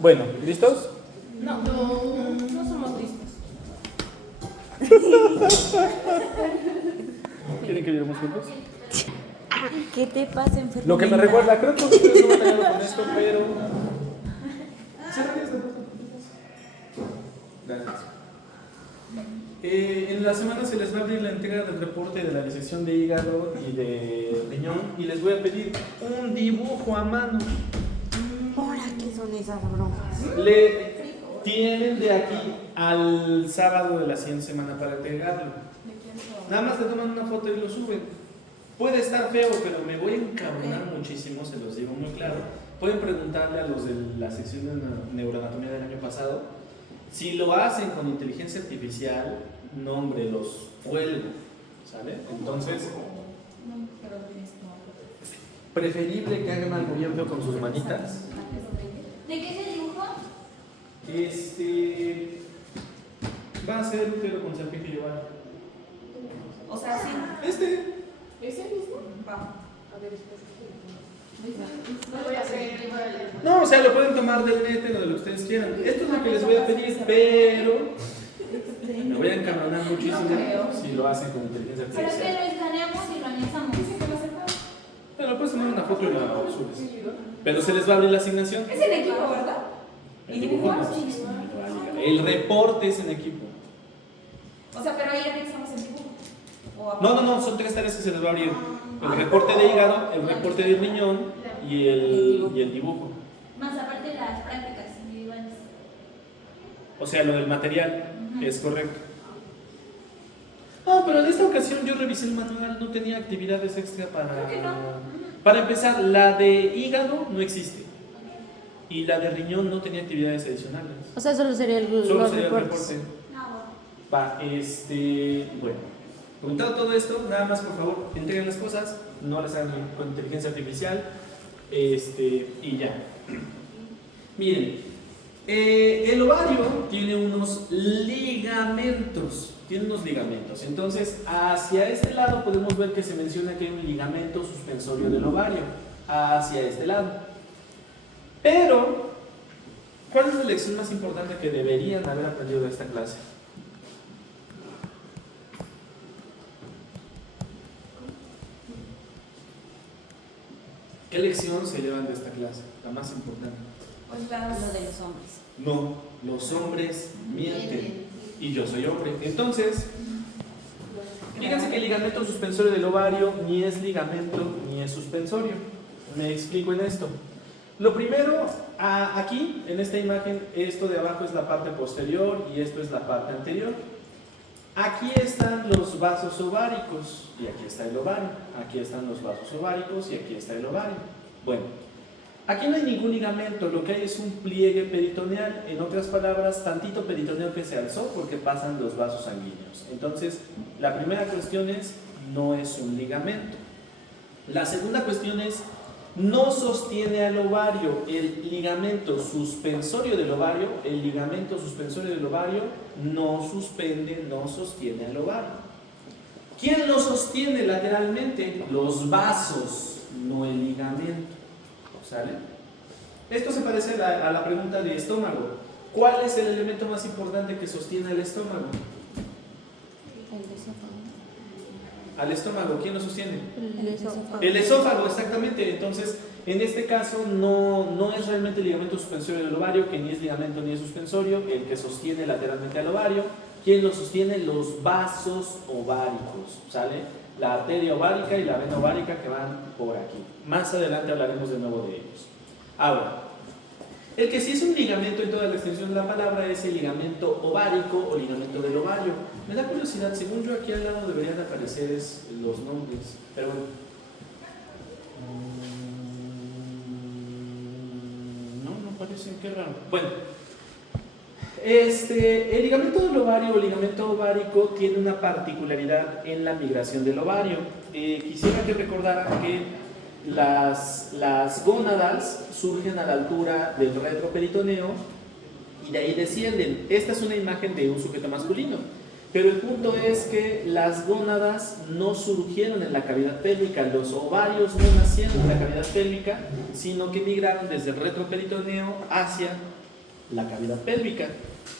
Bueno, ¿listos? No, no somos listos. ¿Quieren que lleguemos juntos? ¿Qué te pasa, enfermera? Lo que me recuerda, creo que ustedes no batallaron con esto, pero... Gracias. En la semana se les va a abrir la entrega del reporte de la disección de hígado y de riñón y les voy a pedir un dibujo a mano. Ahora, ¿qué son esas bromas? Le tienen de aquí al sábado de la siguiente semana para entregarlo. Nada más le toman una foto y lo suben. Puede estar feo, pero me voy a encabronar muchísimo, se los digo muy claro. Pueden preguntarle a los de la sección de neuroanatomía del año pasado. Si lo hacen con inteligencia artificial, no, hombre, los cuelgo, ¿sale? Entonces, preferible que hagan algo bien feo con sus manitas. ¿De qué se dibujó? Va a ser útero con salpingo y ovario. O sea, sí. ¿Ese mismo? Va. A ver, espera. No voy a hacer igual. No, o sea, lo pueden tomar del net o de lo que ustedes quieran. Esto es lo que les voy a pedir, pero me voy a encabronar muchísimo si lo hacen con inteligencia Pero es que artificial. lo escaneamos y lo anexamos. Pero puedes tomar una foto y la subes. Pero se les va a abrir la asignación. Es en equipo, ¿verdad? El dibujo no. El reporte es en equipo. O sea, pero ahí anexamos el dibujo. No, son 3 tareas que se les va a abrir. El reporte de hígado, el reporte de riñón y el dibujo. Más aparte las prácticas individuales. O sea, lo del material es correcto. No, pero en esta ocasión yo revisé el manual, no tenía actividades extra para... Creo que no. Para empezar, la de hígado no existe. Y la de riñón no tenía actividades adicionales. O sea, solo sería Solo los sería el reportes. reporte. No, Va, bueno. Comentado todo esto, nada más por favor, entreguen las cosas, no las hagan con inteligencia artificial, y ya. Miren, el ovario tiene unos ligamentos, entonces hacia este lado podemos ver que se menciona que hay un ligamento suspensorio del ovario, hacia este lado. Pero, ¿cuál es la lección más importante que deberían haber aprendido de esta clase? ¿Qué lección se llevan de esta clase? La más importante. Pues Lo de los hombres. No, los hombres mienten y yo soy hombre. Entonces, fíjense que el ligamento suspensorio del ovario ni es ligamento ni es suspensorio. Me explico en esto. Lo primero, aquí en esta imagen, esto de abajo es la parte posterior y esto es la parte anterior. Aquí están los vasos ováricos y aquí está el ovario. Aquí están los vasos ováricos y aquí está el ovario. Bueno, aquí no hay ningún ligamento, lo que hay es un pliegue peritoneal. En otras palabras, tantito peritoneo que se alzó porque pasan los vasos sanguíneos. Entonces, la primera cuestión es, no es un ligamento. La segunda cuestión es, no sostiene al ovario. El ligamento suspensorio del ovario, no suspende, no sostiene al ovario. ¿Quién lo sostiene lateralmente? Los vasos, no el ligamento. ¿Sale? Esto se parece a la pregunta de estómago. ¿Cuál es el elemento más importante que sostiene al estómago? Al estómago, ¿quién lo sostiene? El esófago, exactamente. Entonces, en este caso no es realmente el ligamento suspensorio del ovario, que ni es ligamento ni es suspensorio, el que sostiene lateralmente al ovario. ¿Quién lo sostiene? Los vasos ováricos, ¿sale? La arteria ovárica y la vena ovárica que van por aquí. Más adelante hablaremos de nuevo de ellos. Ahora, el que sí es un ligamento en toda la extensión de la palabra es el ligamento ovárico o ligamento del ovario. Me da curiosidad, según yo aquí al lado deberían aparecer los nombres, pero bueno. No parecen, qué raro. Bueno, el ligamento del ovario o ligamento ovárico tiene una particularidad en la migración del ovario. Quisiera que recordaran que las gónadas surgen a la altura del retroperitoneo y de ahí descienden. Esta es una imagen de un sujeto masculino, pero el punto es que las gónadas no surgieron en la cavidad pélvica, los ovarios no nacieron en la cavidad pélvica, sino que migraron desde el retroperitoneo hacia la cavidad pélvica.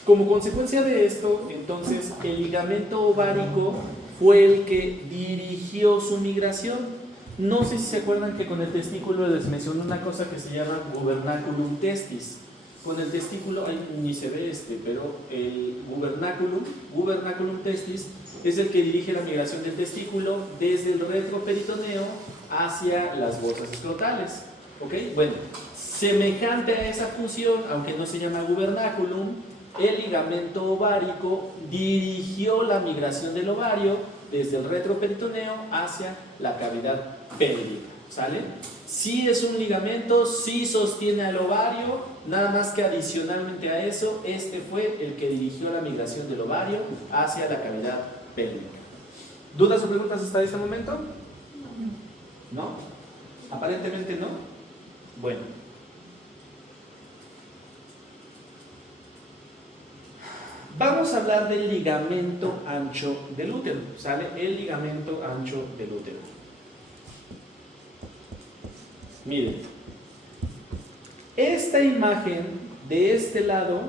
Como consecuencia de esto, entonces, el ligamento ovárico fue el que dirigió su migración. No sé si se acuerdan que con el testículo les mencioné una cosa que se llama gubernaculum testis. Con el testículo, ahí ni se ve pero el gubernaculum testis es el que dirige la migración del testículo desde el retroperitoneo hacia las bolsas escrotales. ¿Ok? Bueno, semejante a esa función, aunque no se llama gubernaculum, el ligamento ovárico dirigió la migración del ovario desde el retroperitoneo hacia la cavidad pélvica. ¿Sale? Sí es un ligamento, sí sostiene al ovario, nada más que adicionalmente a eso, fue el que dirigió la migración del ovario hacia la cavidad pélvica. ¿Dudas o preguntas hasta este momento? ¿No? Aparentemente no. Bueno. Vamos a hablar del ligamento ancho del útero, ¿sale? El ligamento ancho del útero. Miren, esta imagen de este lado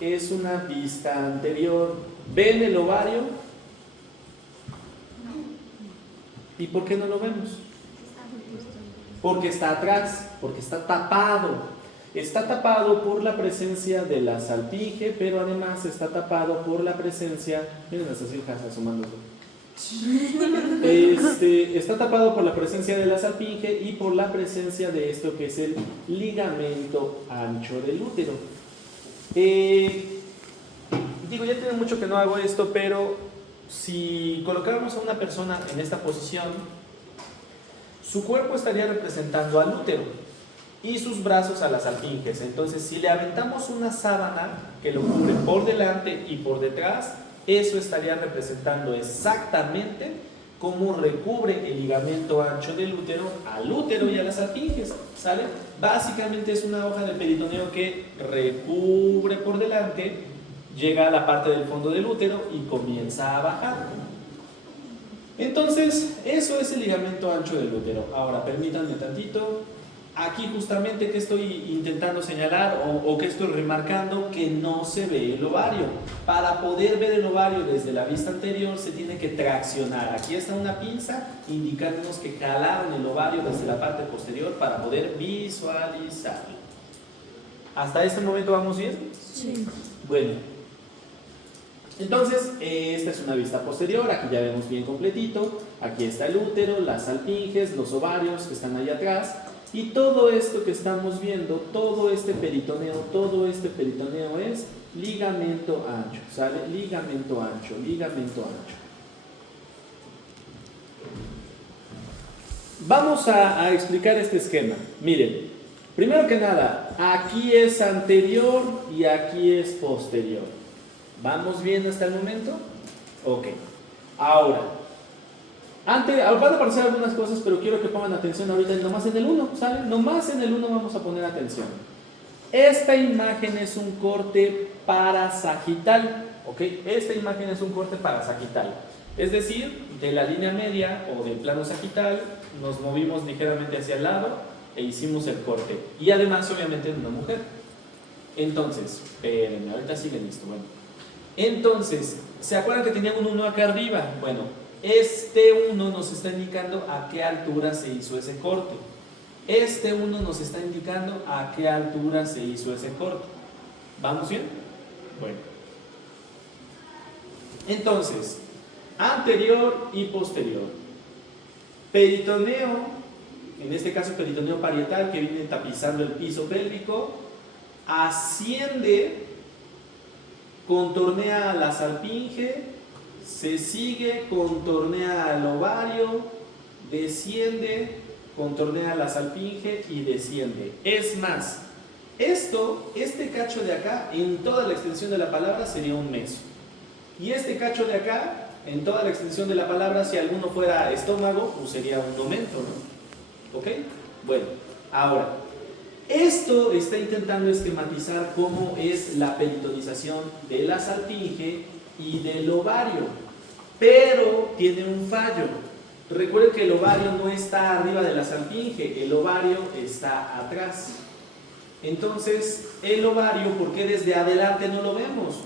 es una vista anterior. ¿Ven el ovario? ¿Y por qué no lo vemos? Porque está atrás, porque está tapado. Está tapado por la presencia de la salpinge, pero además está tapado por la presencia, miren las hijas asomándose. Está tapado por la presencia de la salpinge y por la presencia de esto que es el ligamento ancho del útero. Digo, ya tiene mucho que no hago esto, pero si colocáramos a una persona en esta posición, su cuerpo estaría representando al útero y sus brazos a las salpinges. Entonces, si le aventamos una sábana que lo cubre por delante y por detrás, eso estaría representando exactamente cómo recubre el ligamento ancho del útero al útero y a las salpinges, ¿sale? Básicamente es una hoja de peritoneo que recubre por delante, llega a la parte del fondo del útero y comienza a bajar. Entonces, eso es el ligamento ancho del útero. Ahora, permítanme tantito. Aquí justamente que estoy intentando señalar o que estoy remarcando que no se ve el ovario. Para poder ver el ovario desde la vista anterior se tiene que traccionar. Aquí está una pinza indicándonos que jalaron el ovario desde la parte posterior para poder visualizarlo. ¿Hasta este momento vamos bien? Sí. Bueno, entonces esta es una vista posterior. Aquí ya vemos bien completito. Aquí está el útero, las salpinges, los ovarios que están ahí atrás. Y todo esto que estamos viendo, todo este peritoneo es ligamento ancho, ¿sale? Ligamento ancho. Vamos a explicar este esquema. Miren, primero que nada, aquí es anterior y aquí es posterior. ¿Vamos bien hasta el momento? Ok. Ahora, van a aparecer algunas cosas, pero quiero que pongan atención ahorita nomás en el 1, ¿sale? Nomás en el 1 vamos a poner atención. Esta imagen es un corte parasagital, ¿ok? Esta imagen es un corte parasagital. Es decir, de la línea media o del plano sagital nos movimos ligeramente hacia el lado e hicimos el corte. Y además, obviamente, en una mujer. Entonces, espérenme, ahorita siguen esto, bueno. Entonces, ¿se acuerdan que tenía un 1 acá arriba? Bueno, este 1 nos está indicando a qué altura se hizo ese corte. Este 1 nos está indicando a qué altura se hizo ese corte. ¿Vamos bien? Bueno. Entonces, anterior y posterior. Peritoneo, en este caso peritoneo parietal que viene tapizando el piso pélvico, asciende, contornea a la salpinge, se sigue, contornea al ovario, desciende, contornea la salpinge y desciende. Es más, este cacho de acá, en toda la extensión de la palabra, sería un meso. Y este cacho de acá, en toda la extensión de la palabra, si alguno fuera estómago, pues sería un momento, ¿no? ¿Ok? Bueno, ahora, esto está intentando esquematizar cómo es la peritonización de la salpinge y del ovario, pero tiene un fallo. Recuerden que el ovario no está arriba de la salpinge, el ovario está atrás. Entonces, el ovario, ¿por qué desde adelante no lo vemos?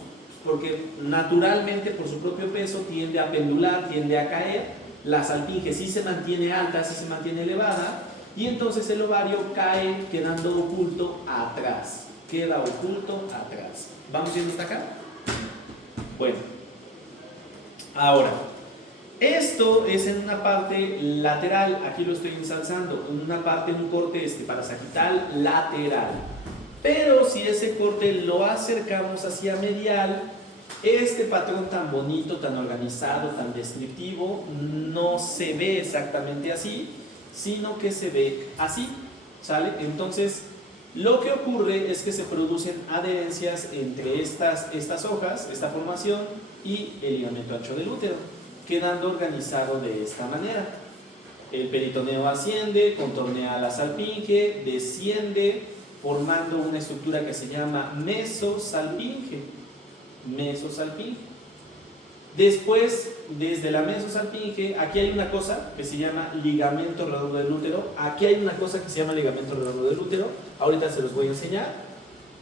Porque naturalmente, por su propio peso, tiende a pendular, tiende a caer. La salpinge sí se mantiene alta, sí se mantiene elevada. Y entonces el ovario cae quedando oculto atrás. Queda oculto atrás. ¿Vamos viendo hasta acá? Bueno. Ahora, esto es en una parte lateral, aquí lo estoy ensalzando, en una parte, en un corte parasagital lateral. Pero si ese corte lo acercamos hacia medial, este patrón tan bonito, tan organizado, tan descriptivo, no se ve exactamente así, sino que se ve así, ¿sale? Entonces, lo que ocurre es que se producen adherencias entre estas hojas, esta formación y el ligamento ancho del útero, quedando organizado de esta manera. El peritoneo asciende, contornea la salpinge, desciende, formando una estructura que se llama mesosalpinge. Mesosalpinge. Después, desde la mesosalpinge, aquí hay una cosa que se llama ligamento redondo del útero. Aquí hay una cosa que se llama ligamento redondo del útero. Ahorita se los voy a enseñar.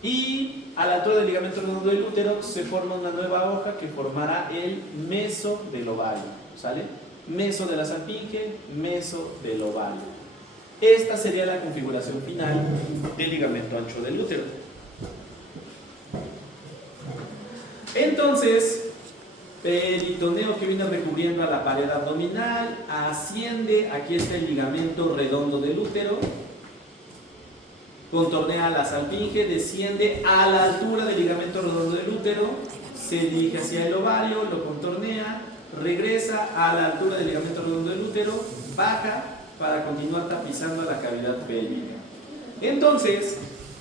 Y a la altura del ligamento redondo del útero se forma una nueva hoja que formará el meso del ovario. ¿Sale? Meso de la salpinge, meso del ovario. Esta sería la configuración final del ligamento ancho del útero. Entonces, peritoneo que viene recubriendo a la pared abdominal, asciende, aquí está el ligamento redondo del útero, contornea la salpinge, desciende a la altura del ligamento redondo del útero, se dirige hacia el ovario, lo contornea, regresa a la altura del ligamento redondo del útero, baja para continuar tapizando la cavidad pélvica. Entonces,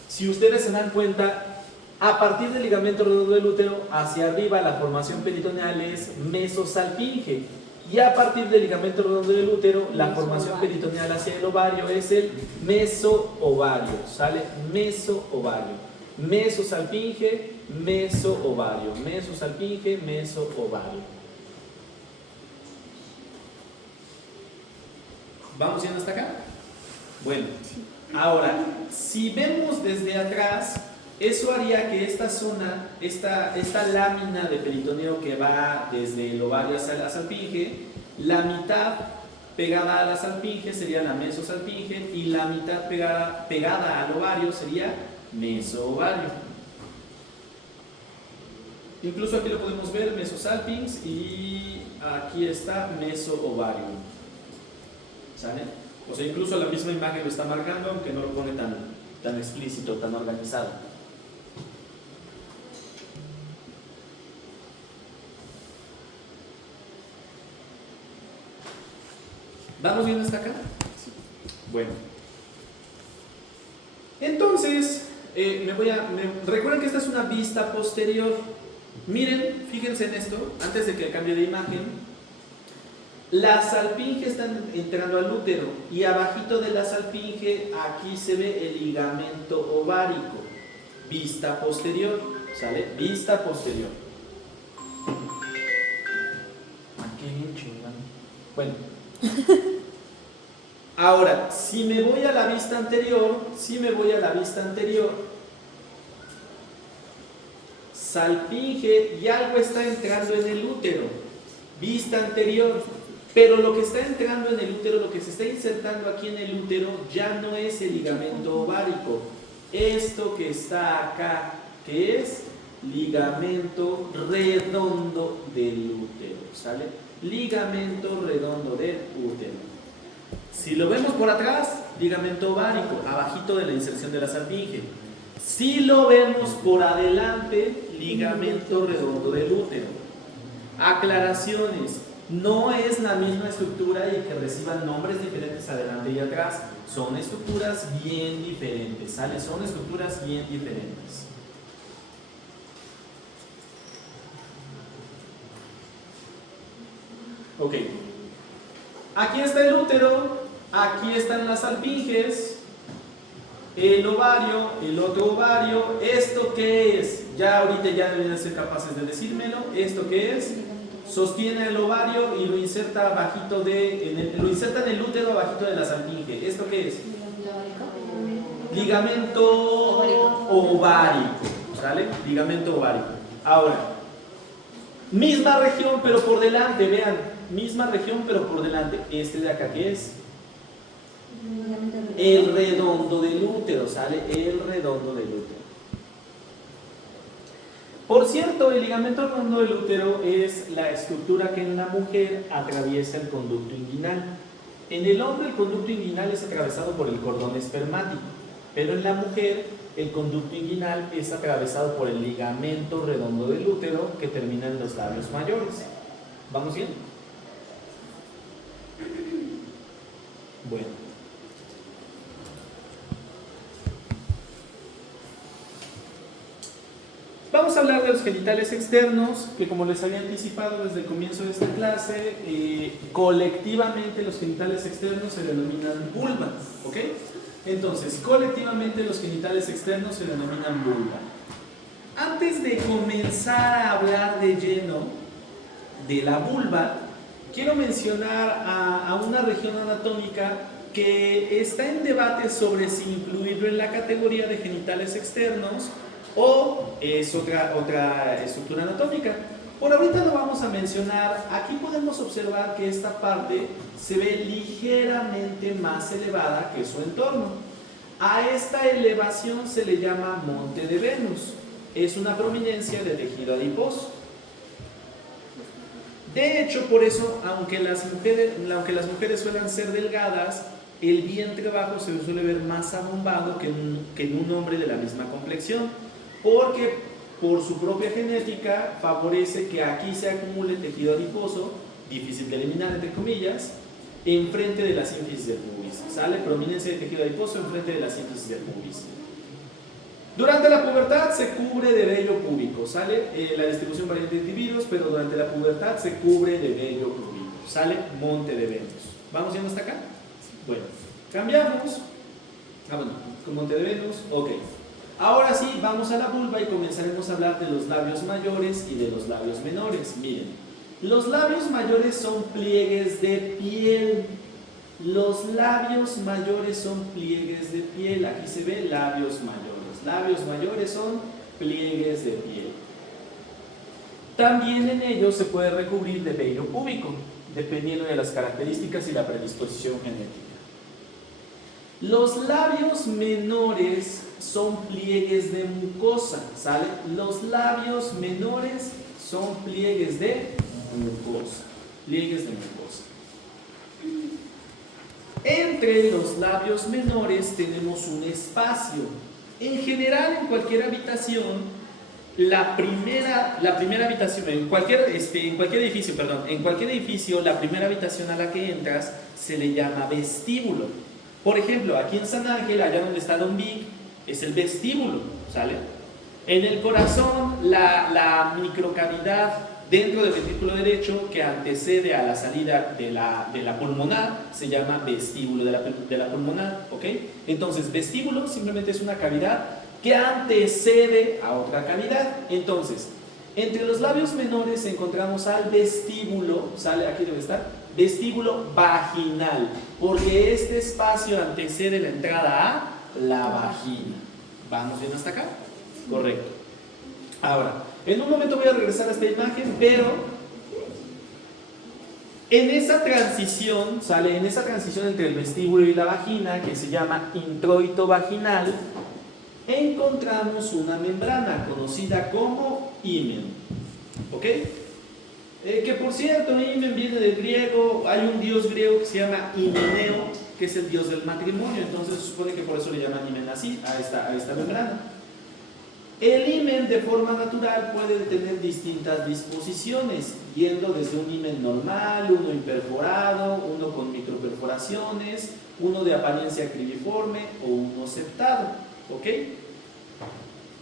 si ustedes se dan cuenta, a partir del ligamento redondo del útero hacia arriba la formación peritoneal es mesosalpinge, y a partir del ligamento redondo del útero la formación peritoneal hacia el ovario es el mesoovario. ¿Sale? Mesoovario. Mesosalpinge, mesoovario. Mesosalpinge, mesoovario. ¿Vamos yendo hasta acá? Bueno, ahora, si vemos desde atrás, eso haría que esta zona, esta lámina de peritoneo que va desde el ovario hacia la salpinge, la mitad pegada a la salpinge sería la mesosalpinge y la mitad pegada al ovario sería mesoovario. Incluso aquí lo podemos ver, mesosalpinx, y aquí está mesoovario. ¿Sale? O sea, incluso la misma imagen lo está marcando, aunque no lo pone tan explícito, tan organizado. ¿Vamos viendo hasta acá? Sí. Bueno. Entonces, recuerden que esta es una vista posterior. Miren, fíjense en esto, antes de que cambie de imagen. La salpinge está entrando al útero y abajito de la salpinge aquí se ve el ligamento ovárico. Vista posterior, ¿sale? Vista posterior. Aquí, chingón. Bueno. Ahora, si me voy a la vista anterior, salpinge y algo está entrando en el útero. Vista anterior. Pero lo que está entrando en el útero, lo que se está insertando aquí en el útero, ya no es el ligamento ovárico. Esto que está acá, que es ligamento redondo del útero, ¿sale? Ligamento redondo del útero. Si lo vemos por atrás, ligamento ovárico, abajito de la inserción de la salpinge. Si lo vemos por adelante, ligamento redondo del útero. Aclaraciones. No es la misma estructura y que reciban nombres diferentes adelante y atrás. Son estructuras bien diferentes, ¿sale? Son estructuras bien diferentes. Ok. Aquí está el útero, aquí están las salpinges, el ovario, el otro ovario. ¿Esto qué es? Ya ahorita ya deben ser capaces de decírmelo. ¿Esto qué es? Sostiene el ovario y lo inserta lo inserta en el útero abajito de la salpinge. ¿Esto qué es? ligamento ovárico, ¿sale? Ligamento ovárico. Ahora, misma región pero por delante, vean, misma región pero por delante. Este de acá, ¿qué es? El redondo del útero, ¿sale? El redondo del útero. Por cierto, el ligamento redondo del útero es la estructura que en la mujer atraviesa el conducto inguinal. En el hombre el conducto inguinal es atravesado por el cordón espermático, pero en la mujer el conducto inguinal es atravesado por el ligamento redondo del útero que termina en los labios mayores. ¿Vamos bien? Bueno. Vamos a hablar de los genitales externos, que como les había anticipado desde el comienzo de esta clase, colectivamente los genitales externos se denominan vulva, ¿ok? Entonces, colectivamente los genitales externos se denominan vulva. Antes de comenzar a hablar de lleno de la vulva, quiero mencionar a una región anatómica que está en debate sobre si incluirlo en la categoría de genitales externos o es otra estructura anatómica. Por ahorita lo vamos a mencionar. Aquí podemos observar que esta parte se ve ligeramente más elevada que su entorno. A esta elevación se le llama monte de Venus. Es una prominencia de tejido adiposo. De hecho, por eso, aunque las mujeres suelen ser delgadas, el vientre bajo se suele ver más abombado que en un hombre de la misma complexión, porque por su propia genética favorece que aquí se acumule tejido adiposo, difícil de eliminar entre comillas, enfrente de la sínfisis del pubis. Sale prominencia de tejido adiposo enfrente de la sínfisis del pubis. Durante la pubertad se cubre de vello púbico, sale la distribución variante de individuos, pero durante la pubertad se cubre de vello púbico, sale monte de Venus. ¿Vamos yendo hasta acá? Bueno, cambiamos. Bueno, con monte de Venus, ok. Ahora sí, vamos a la vulva y comenzaremos a hablar de los labios mayores y de los labios menores. Miren, los labios mayores son pliegues de piel. Los labios mayores son pliegues de piel. Aquí se ve labios mayores. Labios mayores son pliegues de piel. También en ellos se puede recubrir de vello púbico, dependiendo de las características y la predisposición genética. Los labios menores son pliegues de mucosa, ¿sale? Los labios menores son pliegues de mucosa, pliegues de mucosa. Entre los labios menores tenemos un espacio. En general, en cualquier habitación, la primera habitación, en cualquier edificio, la primera habitación a la que entras se le llama vestíbulo. Por ejemplo, aquí en San Ángel, allá donde está Don Vic, es el vestíbulo, ¿sale? En el corazón, la microcavidad dentro del ventrículo derecho que antecede a la salida de la pulmonar se llama vestíbulo de la pulmonar, ¿ok? Entonces, vestíbulo simplemente es una cavidad que antecede a otra cavidad. Entonces, entre los labios menores encontramos al vestíbulo, ¿sale? Aquí debe estar. Vestíbulo vaginal, porque este espacio antecede la entrada a la vagina. ¿Vamos bien hasta acá? Correcto. Ahora, en un momento voy a regresar a esta imagen, pero en esa transición, ¿sale? En esa transición entre el vestíbulo y la vagina, que se llama introito vaginal, encontramos una membrana conocida como himen. ¿Ok? Que por cierto, himen viene del griego. Hay un dios griego que se llama Himeneo, que es el dios del matrimonio. Entonces se supone que por eso le llaman himen así a esta membrana. El himen de forma natural puede tener distintas disposiciones, yendo desde un himen normal, uno imperforado, uno con microperforaciones, uno de apariencia cribiforme o uno septado, ¿ok?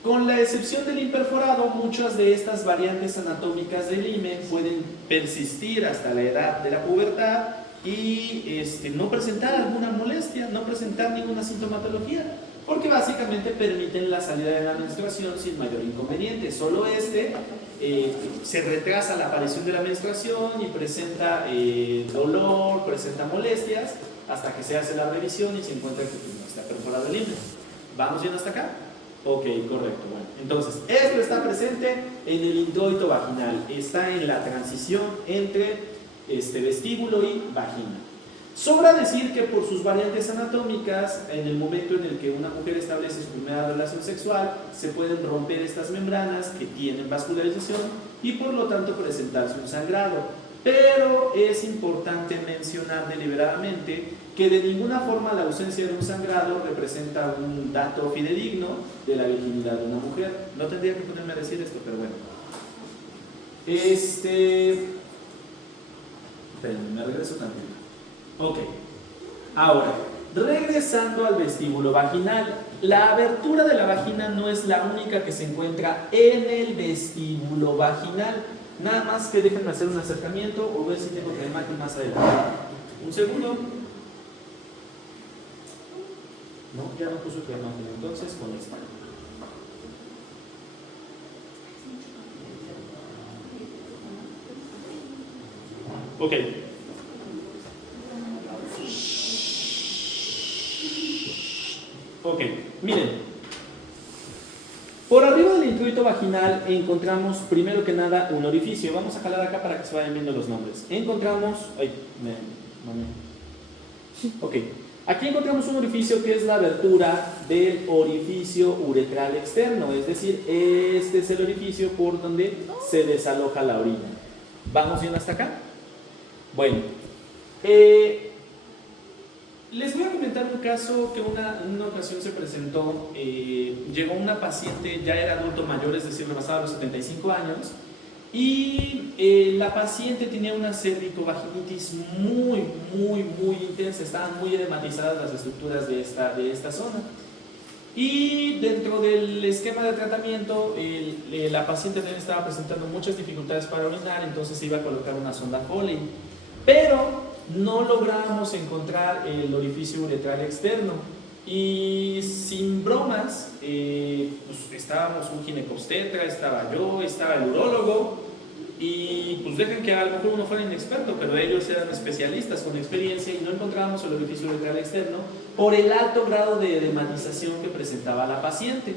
Con la excepción del imperforado, muchas de estas variantes anatómicas del himen pueden persistir hasta la edad de la pubertad y no presentar alguna molestia, no presentar ninguna sintomatología, porque básicamente permiten la salida de la menstruación sin mayor inconveniente. Solo se retrasa la aparición de la menstruación y presenta dolor, presenta molestias, hasta que se hace la revisión y se encuentra que no está perforado el himen. ¿Vamos bien hasta acá? Ok, correcto. Bueno, entonces, esto está presente en el introito vaginal. Está en la transición entre vestíbulo y vagina. Sobra decir que por sus variantes anatómicas, en el momento en el que una mujer establece su primera relación sexual, se pueden romper estas membranas que tienen vascularización y por lo tanto presentarse un sangrado. Pero es importante mencionar deliberadamente que de ninguna forma la ausencia de un sangrado representa un dato fidedigno de la virginidad de una mujer. No tendría que ponerme a decir esto, pero bueno. Esperen, me regreso tantito. Ok. Ahora, regresando al vestíbulo vaginal, la abertura de la vagina no es la única que se encuentra en el vestíbulo vaginal. Nada más que déjenme hacer un acercamiento o ver si tengo que imagen más adelante. Un segundo. No, ya no puso que imagen, entonces con esta. Ok. Ok, miren. Por arriba del introito vaginal encontramos primero que nada un orificio. Vamos a jalar acá para que se vayan viendo los nombres. Encontramos... Ok. Aquí encontramos un orificio que es la abertura del orificio uretral externo. Es decir, este es el orificio por donde se desaloja la orina. ¿Vamos bien hasta acá? Bueno. Les voy a comentar un caso que una ocasión se presentó. Llegó una paciente, ya era adulto mayor, es decir, rebasaba los 75 años, y la paciente tenía una cervicovaginitis muy intensa. Estaban muy edematizadas las estructuras de esta zona. Y dentro del esquema de tratamiento, la paciente también estaba presentando muchas dificultades para orinar, entonces se iba a colocar una sonda Foley. Pero no logramos encontrar el orificio uretral externo y sin bromas, pues estábamos un ginecobstetra, estaba yo, estaba el urólogo y pues dejen que a lo mejor uno fuera inexperto, pero ellos eran especialistas con experiencia y no encontrábamos el orificio uretral externo por el alto grado de edematización que presentaba la paciente.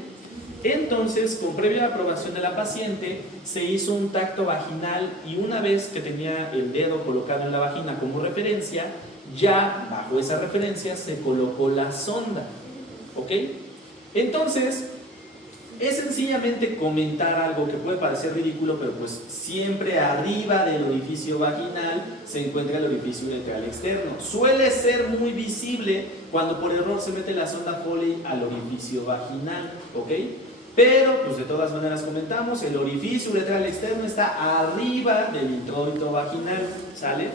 Entonces, con previa aprobación de la paciente, se hizo un tacto vaginal y una vez que tenía el dedo colocado en la vagina como referencia, ya bajo esa referencia se colocó la sonda. ¿Ok? Entonces, es sencillamente comentar algo que puede parecer ridículo, pero pues siempre arriba del orificio vaginal se encuentra el orificio uretral externo. Suele ser muy visible cuando por error se mete la sonda Foley al orificio vaginal. ¿Ok? Pero, pues de todas maneras comentamos, el orificio uretral externo está arriba del introito vaginal, ¿sale?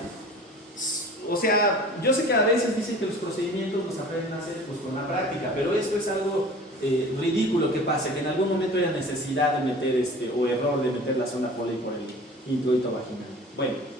O sea, yo sé que a veces dicen que los procedimientos los aprenden a hacer pues, con la práctica, pero esto es algo ridículo que pasa, que en algún momento haya necesidad de meter o error de meter la sonda Foley por el introito vaginal. Bueno.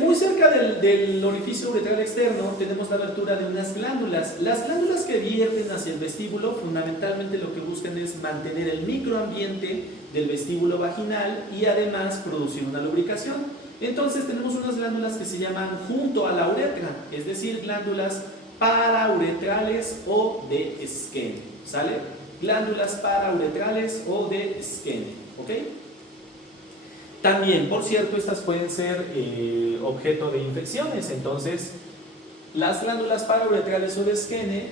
Muy cerca del orificio uretral externo tenemos la abertura de unas glándulas. Las glándulas que vierten hacia el vestíbulo fundamentalmente lo que buscan es mantener el microambiente del vestíbulo vaginal y además producir una lubricación. Entonces tenemos unas glándulas que se llaman junto a la uretra, es decir, glándulas parauretrales o de Skene, ¿sale? Glándulas parauretrales o de Skene, ¿ok? También, por cierto, estas pueden ser objeto de infecciones. Entonces, las glándulas parauretrales o de Skene,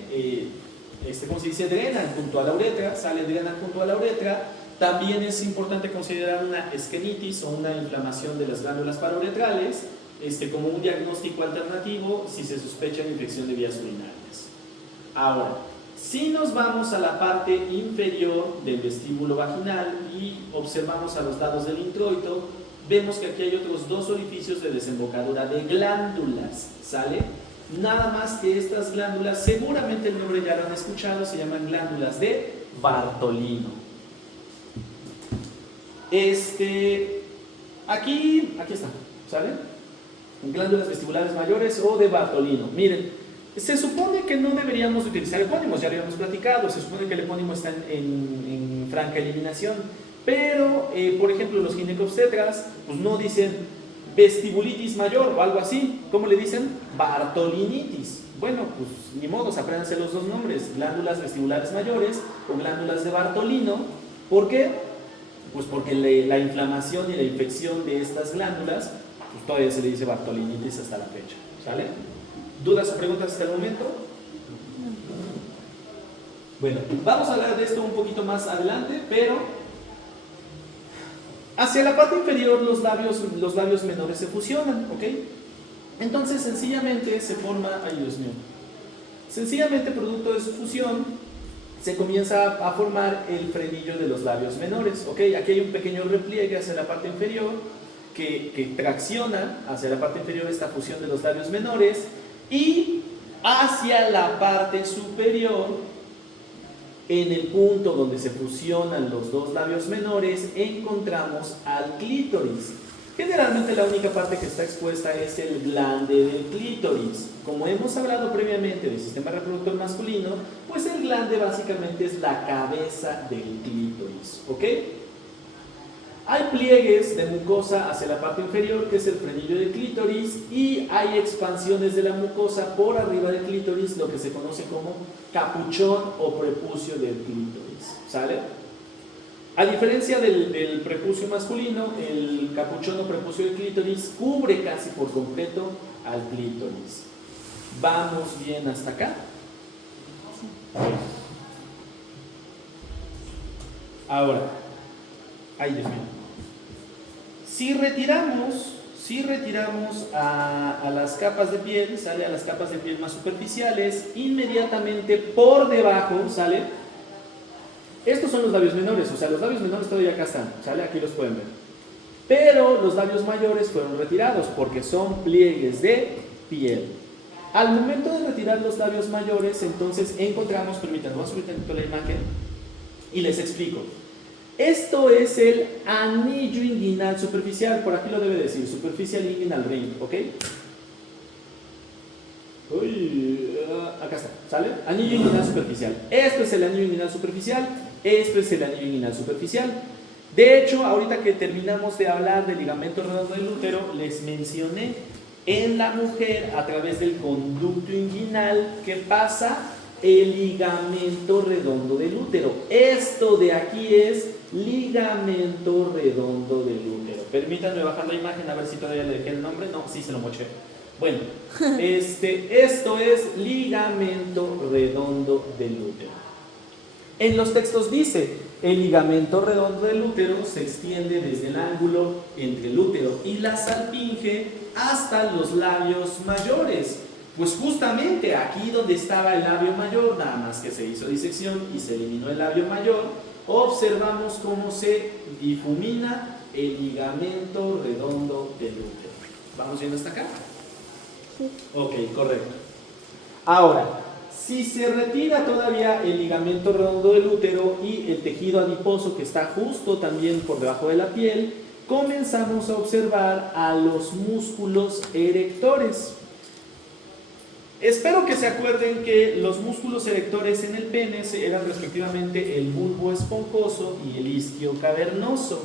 ¿cómo se dice? Drenan junto a la uretra, drenan junto a la uretra. También es importante considerar una esquenitis o una inflamación de las glándulas parauretrales como un diagnóstico alternativo si se sospecha de infección de vías urinarias. Ahora, si nos vamos a la parte inferior del vestíbulo vaginal y observamos a los lados del introito, vemos que aquí hay otros dos orificios de desembocadura de glándulas, ¿sale? Nada más que estas glándulas, seguramente el nombre ya lo han escuchado, se llaman glándulas de Bartolino. Aquí está, ¿sale? Glándulas vestibulares mayores o de Bartolino. Miren, se supone que no deberíamos utilizar epónimos, ya lo habíamos platicado, se supone que el epónimo está en franca eliminación, pero, por ejemplo, los ginecobstetras, pues no dicen vestibulitis mayor o algo así, ¿cómo le dicen? Bartolinitis. bueno, pues ni modo, apréndanse los dos nombres, glándulas vestibulares mayores o glándulas de Bartolino. ¿Por qué? Pues porque la inflamación y la infección de estas glándulas, pues todavía se le dice bartolinitis hasta la fecha, ¿sale? ¿Dudas o preguntas hasta el momento? Bueno, vamos a hablar de esto un poquito más adelante, pero hacia la parte inferior los labios menores se fusionan, ¿ok? Entonces sencillamente se forma, ay Dios mío, sencillamente producto de su fusión se comienza a formar el frenillo de los labios menores, ¿ok? Aquí hay un pequeño repliegue hacia la parte inferior que tracciona hacia la parte inferior esta fusión de los labios menores, y hacia la parte superior, en el punto donde se fusionan los dos labios menores, encontramos al clítoris. Generalmente la única parte que está expuesta es el glande del clítoris. Como hemos hablado previamente del sistema reproductor masculino, pues el glande básicamente es la cabeza del clítoris, ¿ok? Hay pliegues de mucosa hacia la parte inferior, que es el frenillo del clítoris, y hay expansiones de la mucosa por arriba del clítoris, lo que se conoce como capuchón o prepucio del clítoris, ¿sale? A diferencia del prepucio masculino, el capuchón o prepucio del clítoris cubre casi por completo al clítoris. ¿Vamos bien hasta acá? Ahora, ay Dios mío, si retiramos a las capas de piel, ¿sale? A las capas de piel más superficiales, inmediatamente por debajo, ¿sale? Estos son los labios menores, o sea, los labios menores todavía acá están, ¿sale? Aquí los pueden ver. Pero los labios mayores fueron retirados porque son pliegues de piel. Al momento de retirar los labios mayores, entonces encontramos, permítanme, voy a subir tantito la imagen y les explico. Esto es el anillo inguinal superficial, por aquí lo debe decir, superficial inguinal ring, ¿ok? Uy, acá está, ¿sale? Anillo inguinal superficial. Esto es el anillo inguinal superficial, esto es el anillo inguinal superficial. De hecho, ahorita que terminamos de hablar del ligamento redondo del útero, les mencioné en la mujer, a través del conducto inguinal, que pasa el ligamento redondo del útero. Esto de aquí es ligamento redondo del útero. Permítanme bajar la imagen a ver si todavía le dejé el nombre. No, sí se lo moché. Bueno, esto es ligamento redondo del útero. En los textos dice, el ligamento redondo del útero se extiende desde el ángulo entre el útero y la salpinge hasta los labios mayores. Pues justamente aquí donde estaba el labio mayor, nada más que se hizo disección y se eliminó el labio mayor, observamos cómo se difumina el ligamento redondo del útero. ¿Vamos viendo hasta acá? Sí. Ok, correcto. Ahora, si se retira todavía el ligamento redondo del útero y el tejido adiposo que está justo también por debajo de la piel, comenzamos a observar a los músculos erectores. Espero que se acuerden que los músculos erectores en el pene eran respectivamente el bulbo esponjoso y el isquio cavernoso.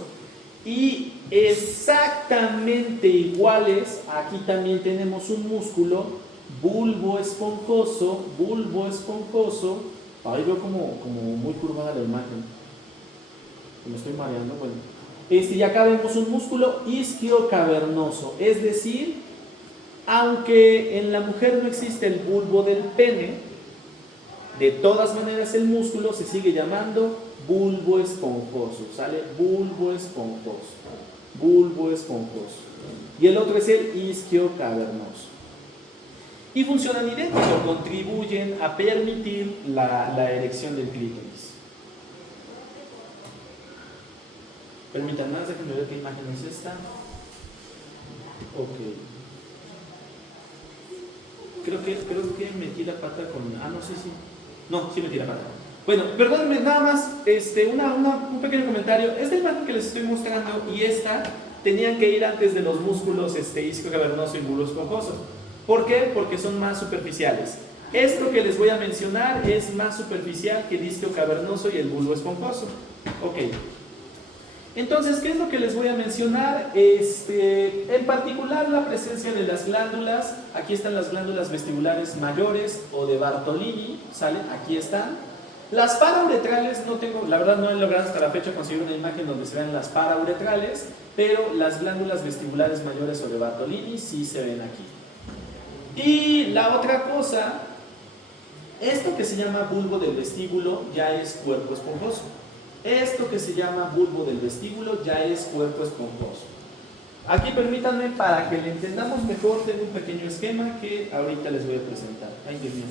Y exactamente iguales, aquí también tenemos un músculo bulbo esponjoso. Ahí veo como muy curvada la imagen. Me estoy mareando, bueno. Y acá vemos un músculo isquio cavernoso, es decir, aunque en la mujer no existe el bulbo del pene, de todas maneras el músculo se sigue llamando bulbo esponjoso, ¿sale? Bulbo esponjoso. Y el otro es el isquio cavernoso. Y funcionan idénticos, contribuyen a permitir la erección del clítoris. Permítanme, déjenme ver qué imagen es esta. Ok. Creo que metí la pata con... Ah, no sé si... No, sí metí la pata. Bueno, perdónenme, nada más un pequeño comentario. Esta imagen que les estoy mostrando y esta tenían que ir antes de los músculos isquio cavernoso y bulbo esponjoso. ¿Por qué? Porque son más superficiales. Esto que les voy a mencionar es más superficial que el isquio cavernoso y el bulbo esponjoso. Ok. Entonces, ¿qué es lo que les voy a mencionar? En particular, la presencia de las glándulas. Aquí están las glándulas vestibulares mayores o de Bartolini, ¿sale? Aquí están. Las parauretrales, no tengo, la verdad no he logrado hasta la fecha conseguir una imagen donde se vean las parauretrales, pero las glándulas vestibulares mayores o de Bartolini sí se ven aquí. Y la otra cosa, esto que se llama bulbo del vestíbulo ya es cuerpo esponjoso. Esto que se llama bulbo del vestíbulo ya es cuerpo esponjoso. Aquí permítanme, para que le entendamos mejor, tengo un pequeño esquema que ahorita les voy a presentar. Ay, Dios mío,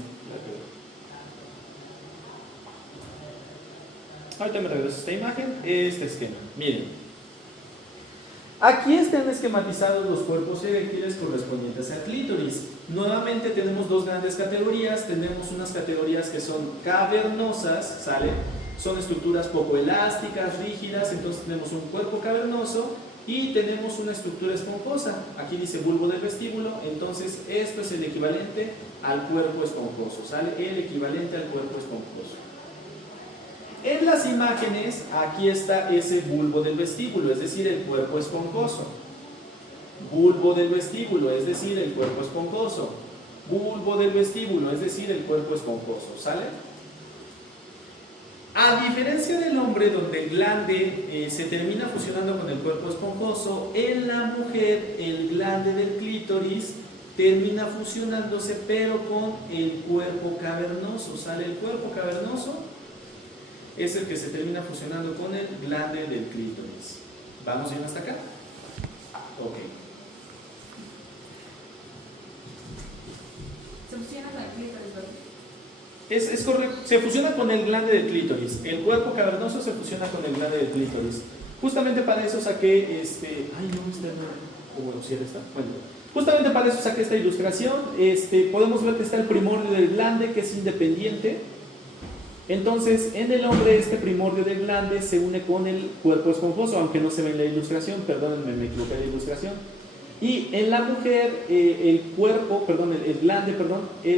ahorita me regreso esta imagen, este esquema. Miren, aquí están esquematizados los cuerpos eréctiles correspondientes al clítoris. Nuevamente tenemos dos grandes categorías. Tenemos unas categorías que son cavernosas, ¿sale? Son estructuras poco elásticas, rígidas, entonces tenemos un cuerpo cavernoso y tenemos una estructura esponjosa. Aquí dice bulbo del vestíbulo, entonces esto es el equivalente al cuerpo esponjoso, ¿sale? El equivalente al cuerpo esponjoso. En las imágenes, aquí está ese bulbo del vestíbulo, es decir, el cuerpo esponjoso. Bulbo del vestíbulo, es decir, el cuerpo esponjoso. Bulbo del vestíbulo, es decir, el cuerpo esponjoso, ¿sale? A diferencia del hombre, donde el glande se termina fusionando con el cuerpo esponjoso, en la mujer el glande del clítoris termina fusionándose pero con el cuerpo cavernoso, ¿sale? El cuerpo cavernoso es el que se termina fusionando con el glande del clítoris. ¿Vamos bien hasta acá? Ok. Se fusiona con el clítoris, ¿verdad? Es correcto, se fusiona con el glande del clítoris. El cuerpo cavernoso se fusiona con el glande del clítoris. Justamente para eso saqué justamente para eso saqué esta ilustración. Podemos ver que está el primordio del glande, que es independiente. Entonces, en el hombre este primordio del glande se une con el cuerpo esponjoso, aunque no se ve en la ilustración, perdónenme, me equivoqué de ilustración. Y en la mujer, el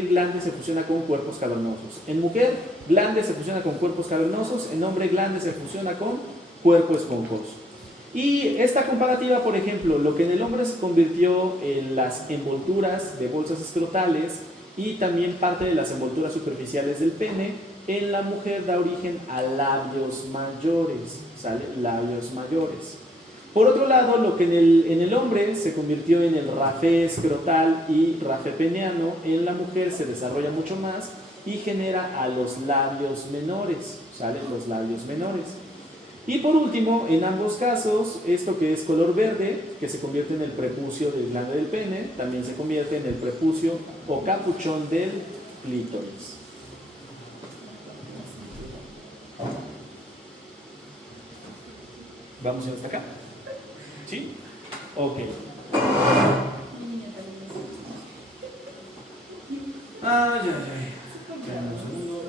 glande se fusiona con cuerpos cavernosos. En mujer, glande se fusiona con cuerpos cavernosos. En hombre, glande se fusiona con cuerpo esponjoso. Y esta comparativa, por ejemplo, lo que en el hombre se convirtió en las envolturas de bolsas escrotales y también parte de las envolturas superficiales del pene, en la mujer da origen a labios mayores, ¿sale? Labios mayores. Por otro lado, lo que en el hombre se convirtió en el rafé escrotal y rafé peneano, en la mujer se desarrolla mucho más y genera a los labios menores, ¿sale? Los labios menores. Y por último, en ambos casos, esto que es color verde, que se convierte en el prepucio del glande del pene, también se convierte en el prepucio o capuchón del clítoris. ¿Vamos hasta acá? ¿Sí? Ok. Ay. Esperen un segundo.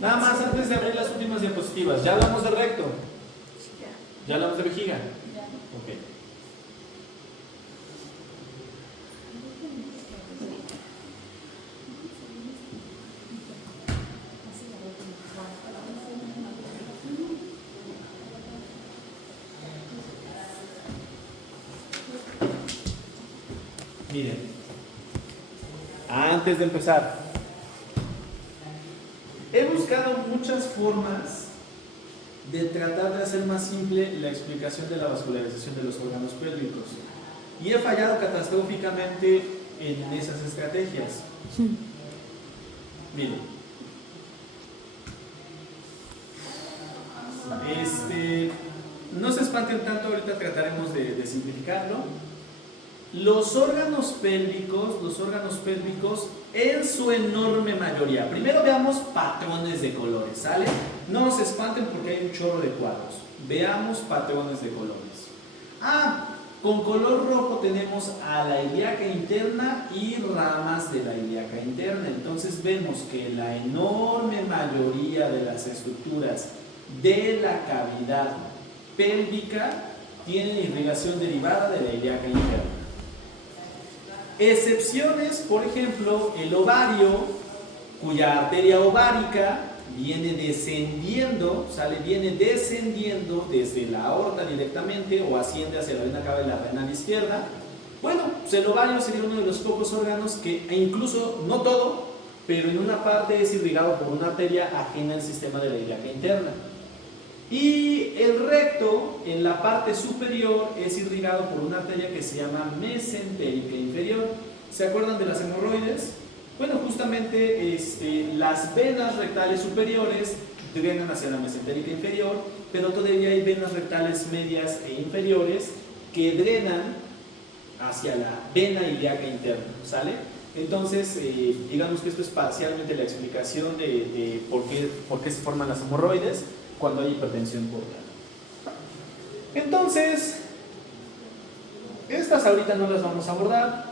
Nada más antes de abrir las últimas diapositivas. Ya hablamos de recto. Ya hablamos de vejiga. Ok. Miren, antes de empezar, he buscado muchas formas de tratar de hacer más simple la explicación de la vascularización de los órganos pélvicos y he fallado catastróficamente en esas estrategias. Miren, no se espanten tanto, ahorita trataremos de simplificarlo. Los órganos pélvicos en su enorme mayoría. Primero veamos patrones de colores, ¿sale? No se espanten porque hay un chorro de cuadros. Veamos patrones de colores. Con color rojo tenemos a la ilíaca interna y ramas de la ilíaca interna. Entonces vemos que la enorme mayoría de las estructuras de la cavidad pélvica tienen irrigación derivada de la ilíaca interna. Excepciones, por ejemplo, el ovario, cuya arteria ovárica viene descendiendo, viene descendiendo desde la aorta directamente o asciende hacia la vena cava de la renal izquierda. Bueno, pues el ovario sería uno de los pocos órganos que, e incluso, no todo, pero en una parte es irrigado por una arteria ajena al sistema de la ilíaca interna. Y el recto, en la parte superior, es irrigado por una arteria que se llama mesentérica inferior. ¿Se acuerdan de las hemorroides? Bueno, justamente las venas rectales superiores drenan hacia la mesentérica inferior, pero todavía hay venas rectales medias e inferiores que drenan hacia la vena ilíaca interna, ¿sale? Entonces, digamos que esto es parcialmente la explicación de por qué se forman las hemorroides cuando hay hipertensión portal. Entonces, estas ahorita no las vamos a abordar,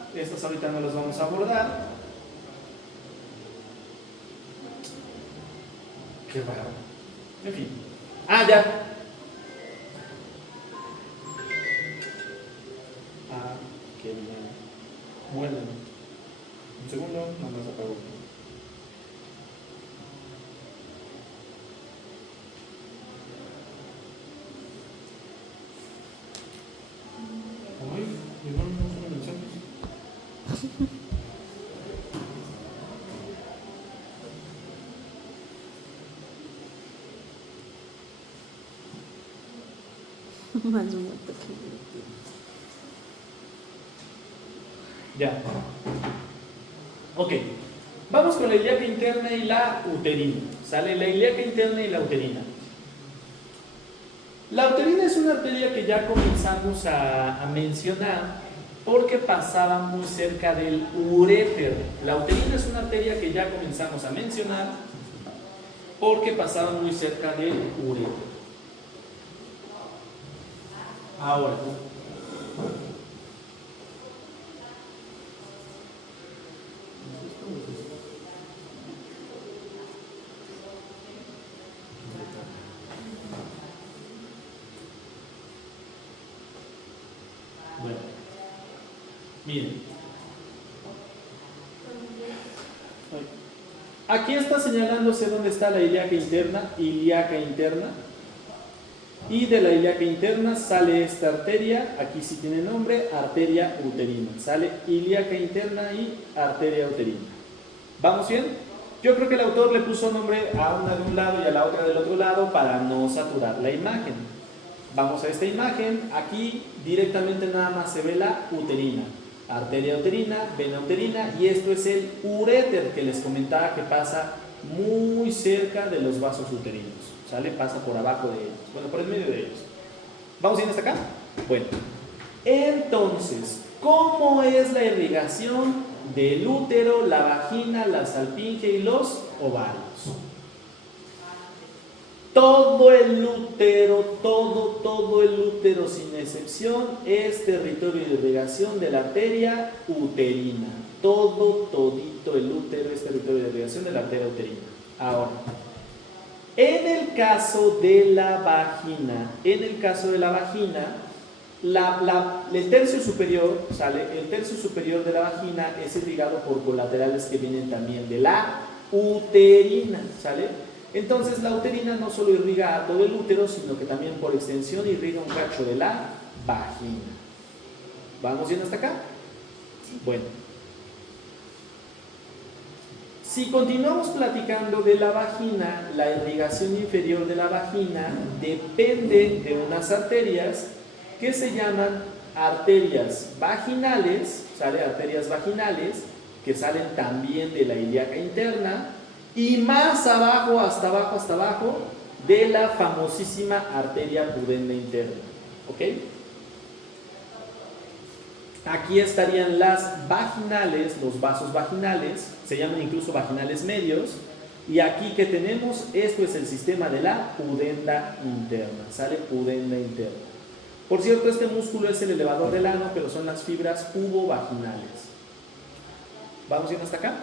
Qué raro. En fin. Ya. Qué bien. Bueno. Un segundo, nada más apago. Ay, igual no son mensajes. Más un muerto que... Ya. Ok. Vamos con la ilíaca interna y la uterina. ¿Sale? La ilíaca interna y la uterina. La uterina es una arteria que ya comenzamos a mencionar porque pasaba muy cerca del uréter. La uterina es una arteria que ya comenzamos a mencionar porque pasaba muy cerca del uréter. Ahora, bueno, miren, aquí está señalándose dónde está la ilíaca interna, y de la ilíaca interna sale esta arteria, aquí sí tiene nombre, arteria uterina. Sale ilíaca interna y arteria uterina. ¿Vamos bien? Yo creo que el autor le puso nombre a una de un lado y a la otra del otro lado para no saturar la imagen. Vamos a esta imagen, aquí directamente nada más se ve la uterina. Arteria uterina, vena uterina, y esto es el uréter que les comentaba que pasa muy cerca de los vasos uterinos. ¿Sale? Pasa por abajo de ellos. Bueno, por el medio de ellos. ¿Vamos bien hasta acá? Bueno. Entonces, ¿cómo es la irrigación del útero, la vagina, la salpinge y los ovarios? Todo el útero, todo el útero sin excepción es territorio de irrigación de la arteria uterina. Todito el útero es territorio de irrigación de la arteria uterina. Ahora, en el caso de la vagina, el tercio superior, ¿sale? El tercio superior de la vagina es irrigado por colaterales que vienen también de la uterina, ¿sale? Entonces la uterina no solo irriga a todo el útero, sino que también por extensión irriga un cacho de la vagina. ¿Vamos bien hasta acá? Bueno. Si continuamos platicando de la vagina, la irrigación inferior de la vagina depende de unas arterias que se llaman arterias vaginales, ¿sale? Arterias vaginales que salen también de la ilíaca interna y más abajo, hasta abajo, de la famosísima arteria pudenda interna. ¿Ok? Aquí estarían las vaginales, los vasos vaginales, se llaman incluso vaginales medios. Y aquí que tenemos, esto es el sistema de la pudenda interna, ¿sale? Pudenda interna. Por cierto, este músculo es el elevador del ano, pero son las fibras pubovaginales. ¿Vamos bien hasta acá?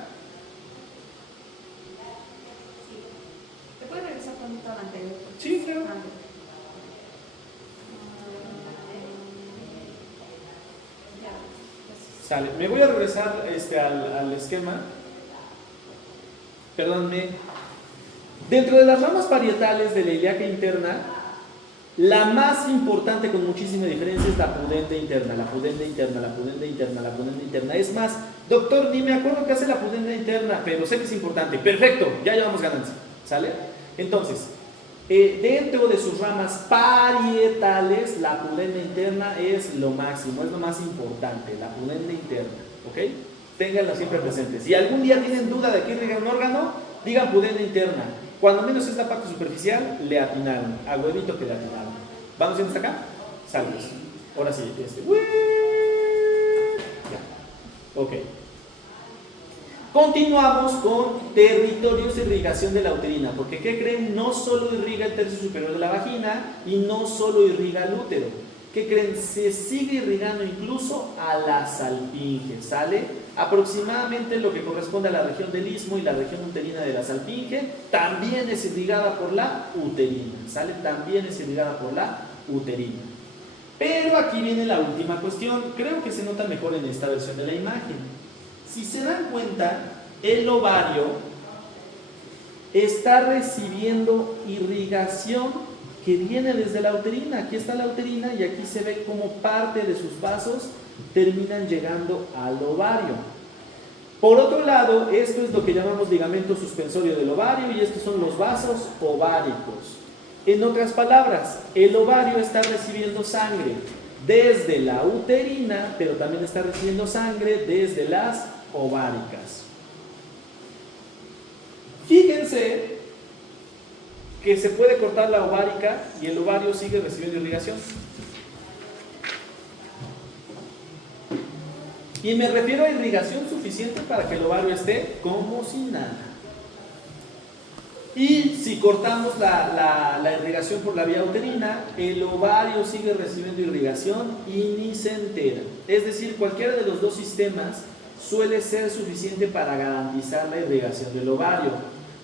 ¿Te puedes regresar tantito al anterior? Sí, claro. Sale. Me voy a regresar al esquema. Perdónme. Dentro de las ramas parietales de la ilíaca interna, la más importante con muchísima diferencia es la pudenda interna, la pudenda interna, la pudenda interna, la pudenda interna. Es más, doctor, ni me acuerdo qué hace la pudenda interna, pero sé que es importante. Perfecto, ya llevamos ganancia. ¿Sale? Entonces, dentro de sus ramas parietales, la pudenda interna es lo máximo, es lo más importante, la pudenda interna. ¿Ok? Ténganla siempre presente. Si algún día tienen duda de qué irriga un órgano, digan pudenda interna. Cuando menos es la parte superficial, le atinaron. A huevito que le atinaron. ¿Vamos bien hasta acá? Salves. Ahora sí, ya. Ok. Continuamos con territorios de irrigación de la uterina. Porque, ¿qué creen? No solo irriga el tercio superior de la vagina y no solo irriga el útero. ¿Qué creen? Se sigue irrigando incluso a la salpinge, ¿sale? Aproximadamente lo que corresponde a la región del istmo y la región uterina de la salpinge también es irrigada por la uterina, ¿sale? También es irrigada por la uterina. Pero aquí viene la última cuestión, creo que se nota mejor en esta versión de la imagen. Si se dan cuenta, el ovario está recibiendo irrigación que viene desde la uterina. Aquí está la uterina y aquí se ve cómo parte de sus vasos terminan llegando al ovario. Por otro lado, esto es lo que llamamos ligamento suspensorio del ovario y estos son los vasos ováricos. En otras palabras, el ovario está recibiendo sangre desde la uterina, pero también está recibiendo sangre desde las ováricas. Fíjense que se puede cortar la ovárica y el ovario sigue recibiendo irrigación. Y me refiero a irrigación suficiente para que el ovario esté como si nada. Y si cortamos la irrigación por la vía uterina, el ovario sigue recibiendo irrigación y ni se entera. Es decir, cualquiera de los dos sistemas suele ser suficiente para garantizar la irrigación del ovario.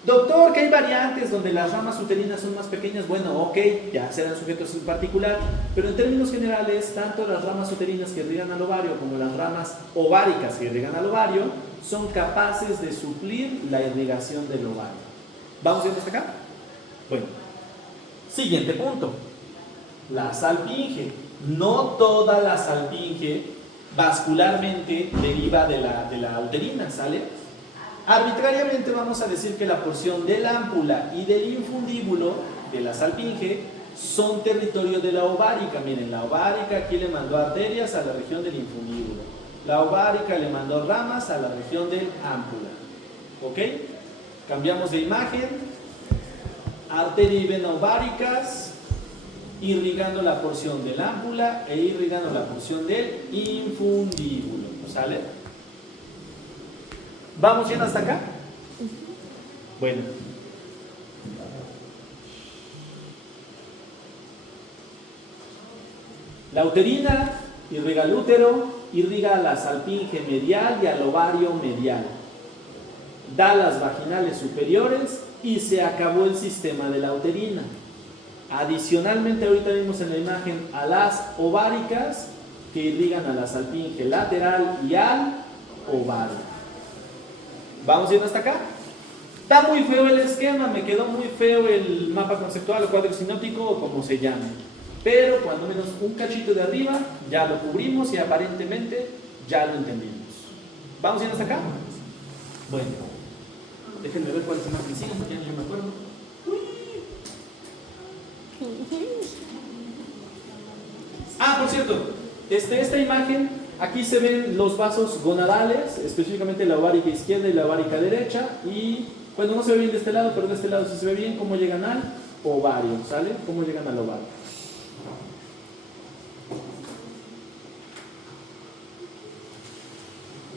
Doctor, que hay variantes donde las ramas uterinas son más pequeñas. Bueno, ok, ya serán sujetos en particular, pero en términos generales, tanto las ramas uterinas que irrigan al ovario como las ramas ováricas que irrigan al ovario son capaces de suplir la irrigación del ovario. ¿Vamos viendo hasta acá? Bueno, siguiente punto. La salpinge. No toda la salpinge vascularmente deriva de la uterina, ¿sale? Arbitrariamente vamos a decir que la porción de la ámpula y del infundíbulo de la salpinge son territorio de la ovárica. Miren, la ovárica aquí le mandó arterias a la región del infundíbulo. La ovárica le mandó ramas a la región del ámpula. ¿Ok? Cambiamos de imagen. Arteria y vena ováricas irrigando la porción del ámpula e irrigando la porción del infundíbulo. ¿Sale? ¿Vamos bien hasta acá? Bueno. La uterina irriga el útero, irriga a la salpinge medial y al ovario medial. Da las vaginales superiores y se acabó el sistema de la uterina. Adicionalmente, ahorita vimos en la imagen a las ováricas que irrigan a la salpinge lateral y al ovario. ¿Vamos viendo hasta acá? Está muy feo el esquema, me quedó muy feo el mapa conceptual o cuadro sinóptico o como se llame. Pero cuando menos un cachito de arriba ya lo cubrimos y aparentemente ya lo entendimos. ¿Vamos viendo hasta acá? Bueno, déjenme ver cuáles son más sencillas porque ya no me acuerdo. Por cierto, esta imagen, aquí se ven los vasos gonadales, específicamente la ovárica izquierda y la ovárica derecha, y bueno, no se ve bien de este lado, pero de este lado sí se ve bien cómo llegan al ovario, ¿sale? Cómo llegan al ovario.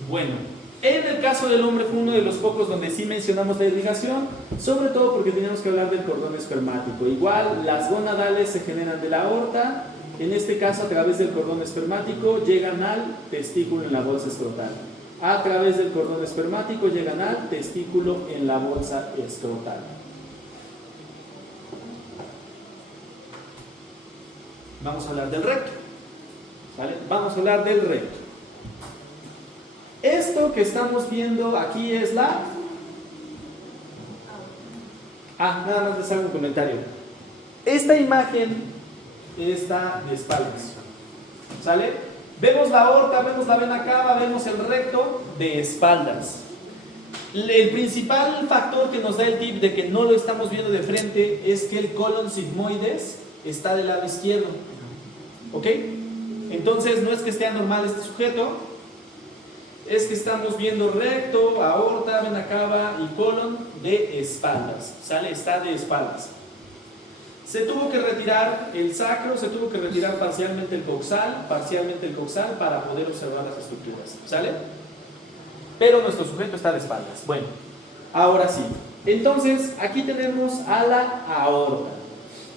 Bueno, en el caso del hombre fue uno de los pocos donde sí mencionamos la irrigación, sobre todo porque teníamos que hablar del cordón espermático. Igual, las gonadales se generan de la aorta En este caso, a través del cordón espermático, llegan al testículo en la bolsa escrotal. A través del cordón espermático, llegan al testículo en la bolsa escrotal. Vamos a hablar del recto. ¿Vale? Vamos a hablar del recto. Esto que estamos viendo aquí es la... nada más les hago un comentario. Esta imagen está de espaldas. ¿Sale? Vemos la aorta, vemos la vena cava, vemos el recto de espaldas. El principal factor que nos da el tip de que no lo estamos viendo de frente es que el colon sigmoides está del lado izquierdo. ¿Ok? Entonces no es que esté anormal este sujeto, es que estamos viendo recto, aorta, vena cava y colon de espaldas. ¿Sale? Está de espaldas. Se tuvo que retirar el sacro, se tuvo que retirar parcialmente el coxal para poder observar las estructuras. ¿Sale? Pero nuestro sujeto está de espaldas. Bueno, ahora sí. Entonces, aquí tenemos a la aorta.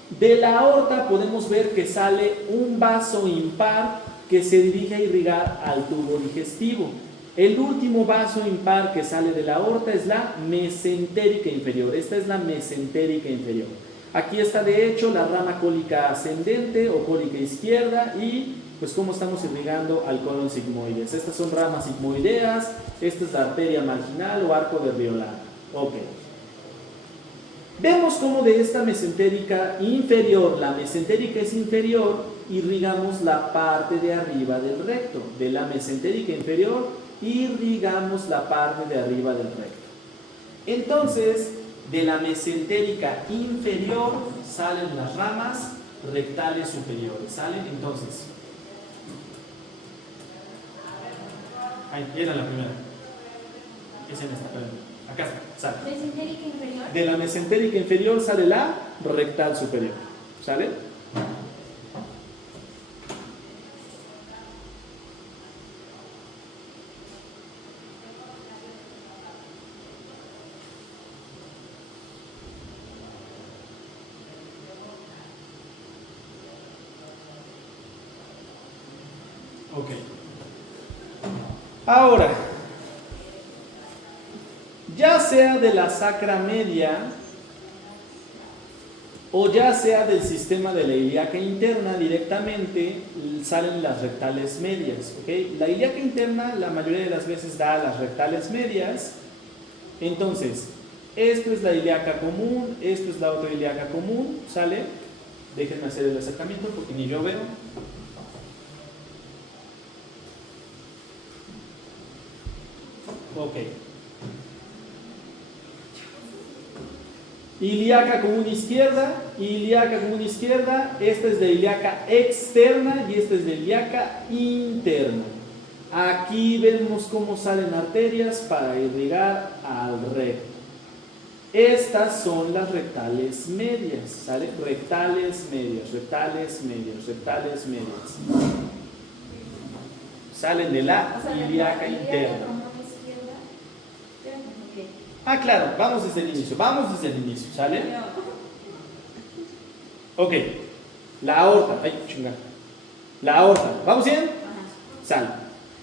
De la aorta podemos ver que sale un vaso impar que se dirige a irrigar al tubo digestivo. El último vaso impar que sale de la aorta es la mesentérica inferior. Esta es la mesentérica inferior. Aquí está de hecho la rama cólica ascendente o cólica izquierda y pues cómo estamos irrigando al colon sigmoides. Estas son ramas sigmoideas, esta es la arteria marginal o arco de Riolano. Ok. Vemos cómo de esta mesentérica inferior, la mesentérica es inferior, irrigamos la parte de arriba del recto. De la mesentérica inferior, irrigamos la parte de arriba del recto. Entonces, de la mesentérica inferior salen las ramas rectales superiores. ¿Salen? Entonces, ahí era la primera. Es en esta, perdón. Acá está, sale. ¿Mesentérica inferior? De la mesentérica inferior sale la rectal superior. ¿Sale? Ok. Ahora, ya sea de la sacra media o ya sea del sistema de la ilíaca interna directamente, salen las rectales medias. ¿Okay? La ilíaca interna la mayoría de las veces da las rectales medias. Entonces, esto es la ilíaca común, esto es la otra ilíaca común. ¿Sale? Déjenme hacer el acercamiento porque ni yo veo. Ok. Ilíaca común izquierda, esta es de ilíaca externa y esta es de ilíaca interna. Aquí vemos cómo salen arterias para irrigar al recto. Estas son las rectales medias, ¿sale? Rectales medias. Salen de la ilíaca interna. Claro, vamos desde el inicio, ¿sale? Ok, la aorta, la aorta, ¿vamos bien? Sale.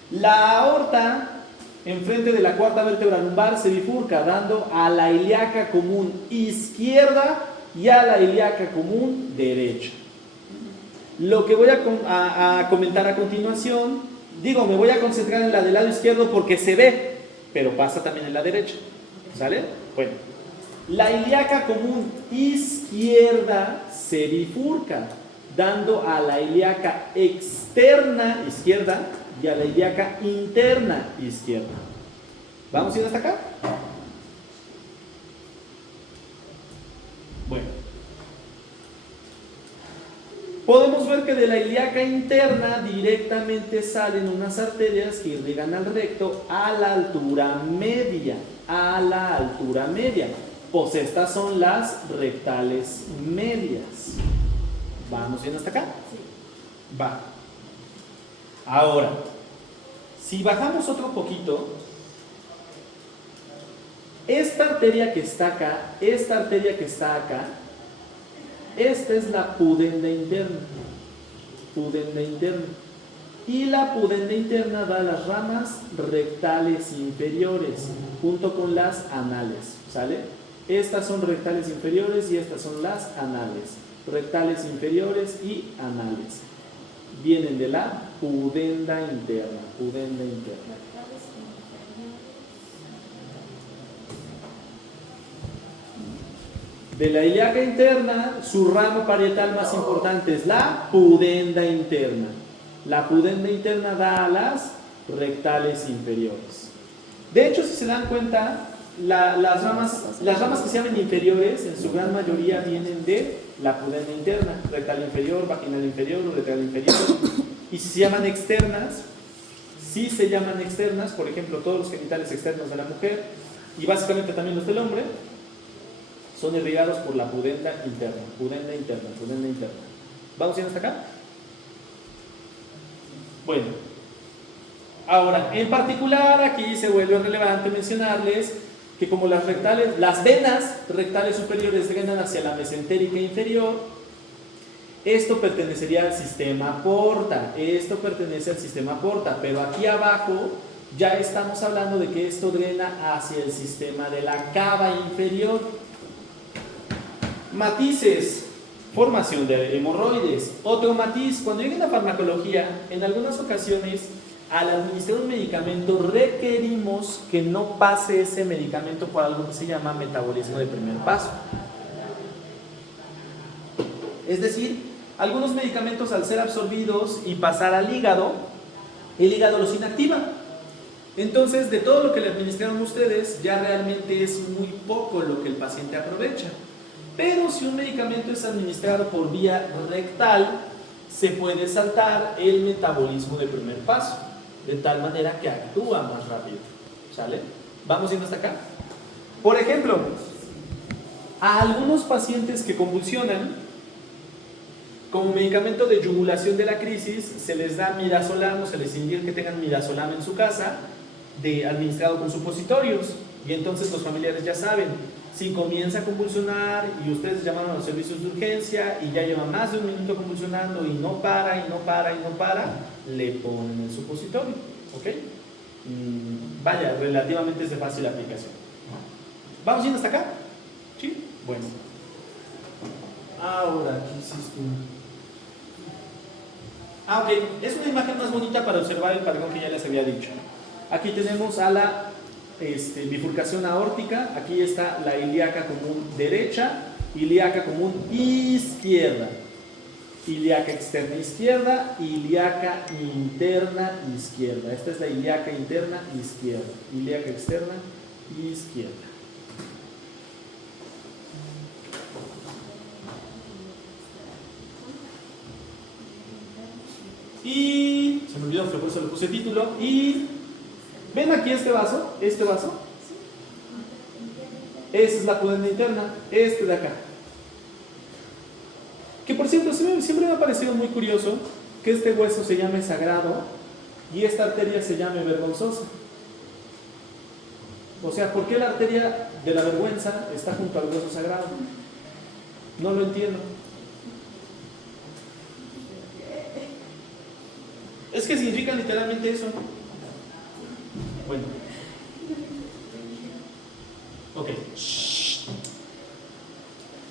La aorta, enfrente de la cuarta vértebra lumbar, se bifurca dando a la ilíaca común izquierda y a la ilíaca común derecha. Lo que voy a comentar a continuación, me voy a concentrar en la del lado izquierdo porque se ve, pero pasa también en la derecha. ¿Sale? Bueno, la ilíaca común izquierda se bifurca, dando a la ilíaca externa izquierda y a la ilíaca interna izquierda. ¿Vamos a ir hasta acá? Bueno, podemos ver que de la ilíaca interna directamente salen unas arterias que irrigan al recto a la altura media. Pues estas son las rectales medias. ¿Vamos bien hasta acá? Sí. Va. Ahora, si bajamos otro poquito, esta arteria que está acá, esta es la pudenda interna. pudenda interna. Y la pudenda interna da las ramas rectales inferiores junto con las anales, ¿sale? Estas son rectales inferiores y estas son las anales. Rectales inferiores y anales. Vienen de la pudenda interna, pudenda interna. De la ilíaca interna, su ramo parietal más importante es la pudenda interna. La pudenda interna da a las rectales inferiores. De hecho, si se dan cuenta, las ramas que se llaman inferiores, en su gran mayoría vienen de la pudenda interna, rectal inferior, vaginal inferior, uretral inferior. Y si se llaman externas, por ejemplo, todos los genitales externos de la mujer y básicamente también los del hombre, son irrigados por la pudenda interna, pudenda interna, pudenda interna. ¿Vamos bien hasta acá? Bueno, ahora, en particular aquí se vuelve relevante mencionarles que como las venas rectales superiores drenan hacia la mesentérica inferior, esto pertenecería al sistema porta, pero aquí abajo ya estamos hablando de que esto drena hacia el sistema de la cava inferior. Matices, formación de hemorroides. Otro matiz, cuando llega la farmacología, en algunas ocasiones al administrar un medicamento requerimos que no pase ese medicamento por algo que se llama metabolismo de primer paso. Es decir, algunos medicamentos al ser absorbidos y pasar al hígado, el hígado los inactiva. Entonces, de todo lo que le administraron ustedes, ya realmente es muy poco lo que el paciente aprovecha. Pero si un medicamento es administrado por vía rectal, se puede saltar el metabolismo de primer paso, de tal manera que actúa más rápido. ¿Sale? ¿Vamos yendo hasta acá? Por ejemplo, a algunos pacientes que convulsionan, como medicamento de yugulación de la crisis, se les da midazolam o se les indica que tengan midazolam en su casa, administrado con supositorios. Y entonces los familiares ya saben, si comienza a convulsionar y ustedes llaman a los servicios de urgencia y ya lleva más de un minuto convulsionando y no para, le ponen el supositorio. ¿Ok? Vaya, relativamente es de fácil aplicación. ¿Vamos yendo hasta acá? ¿Sí? Bueno. Ahora, ¿qué hiciste? Ok, es una imagen más bonita para observar el patrón que ya les había dicho. Aquí tenemos a la bifurcación aórtica. Aquí está la ilíaca común derecha, ilíaca común izquierda, ilíaca externa izquierda, ilíaca interna izquierda. Esta es la ilíaca interna izquierda, ilíaca externa izquierda. Y se me olvidó que por eso le puse título. Y ven aquí este vaso, esa es la pudenda interna, de acá. Que por cierto, siempre me ha parecido muy curioso que este hueso se llame sagrado y esta arteria se llame vergonzosa. O sea, ¿por qué la arteria de la vergüenza está junto al hueso sagrado? No lo entiendo. Es que significa literalmente eso, ¿no? Bueno. Ok.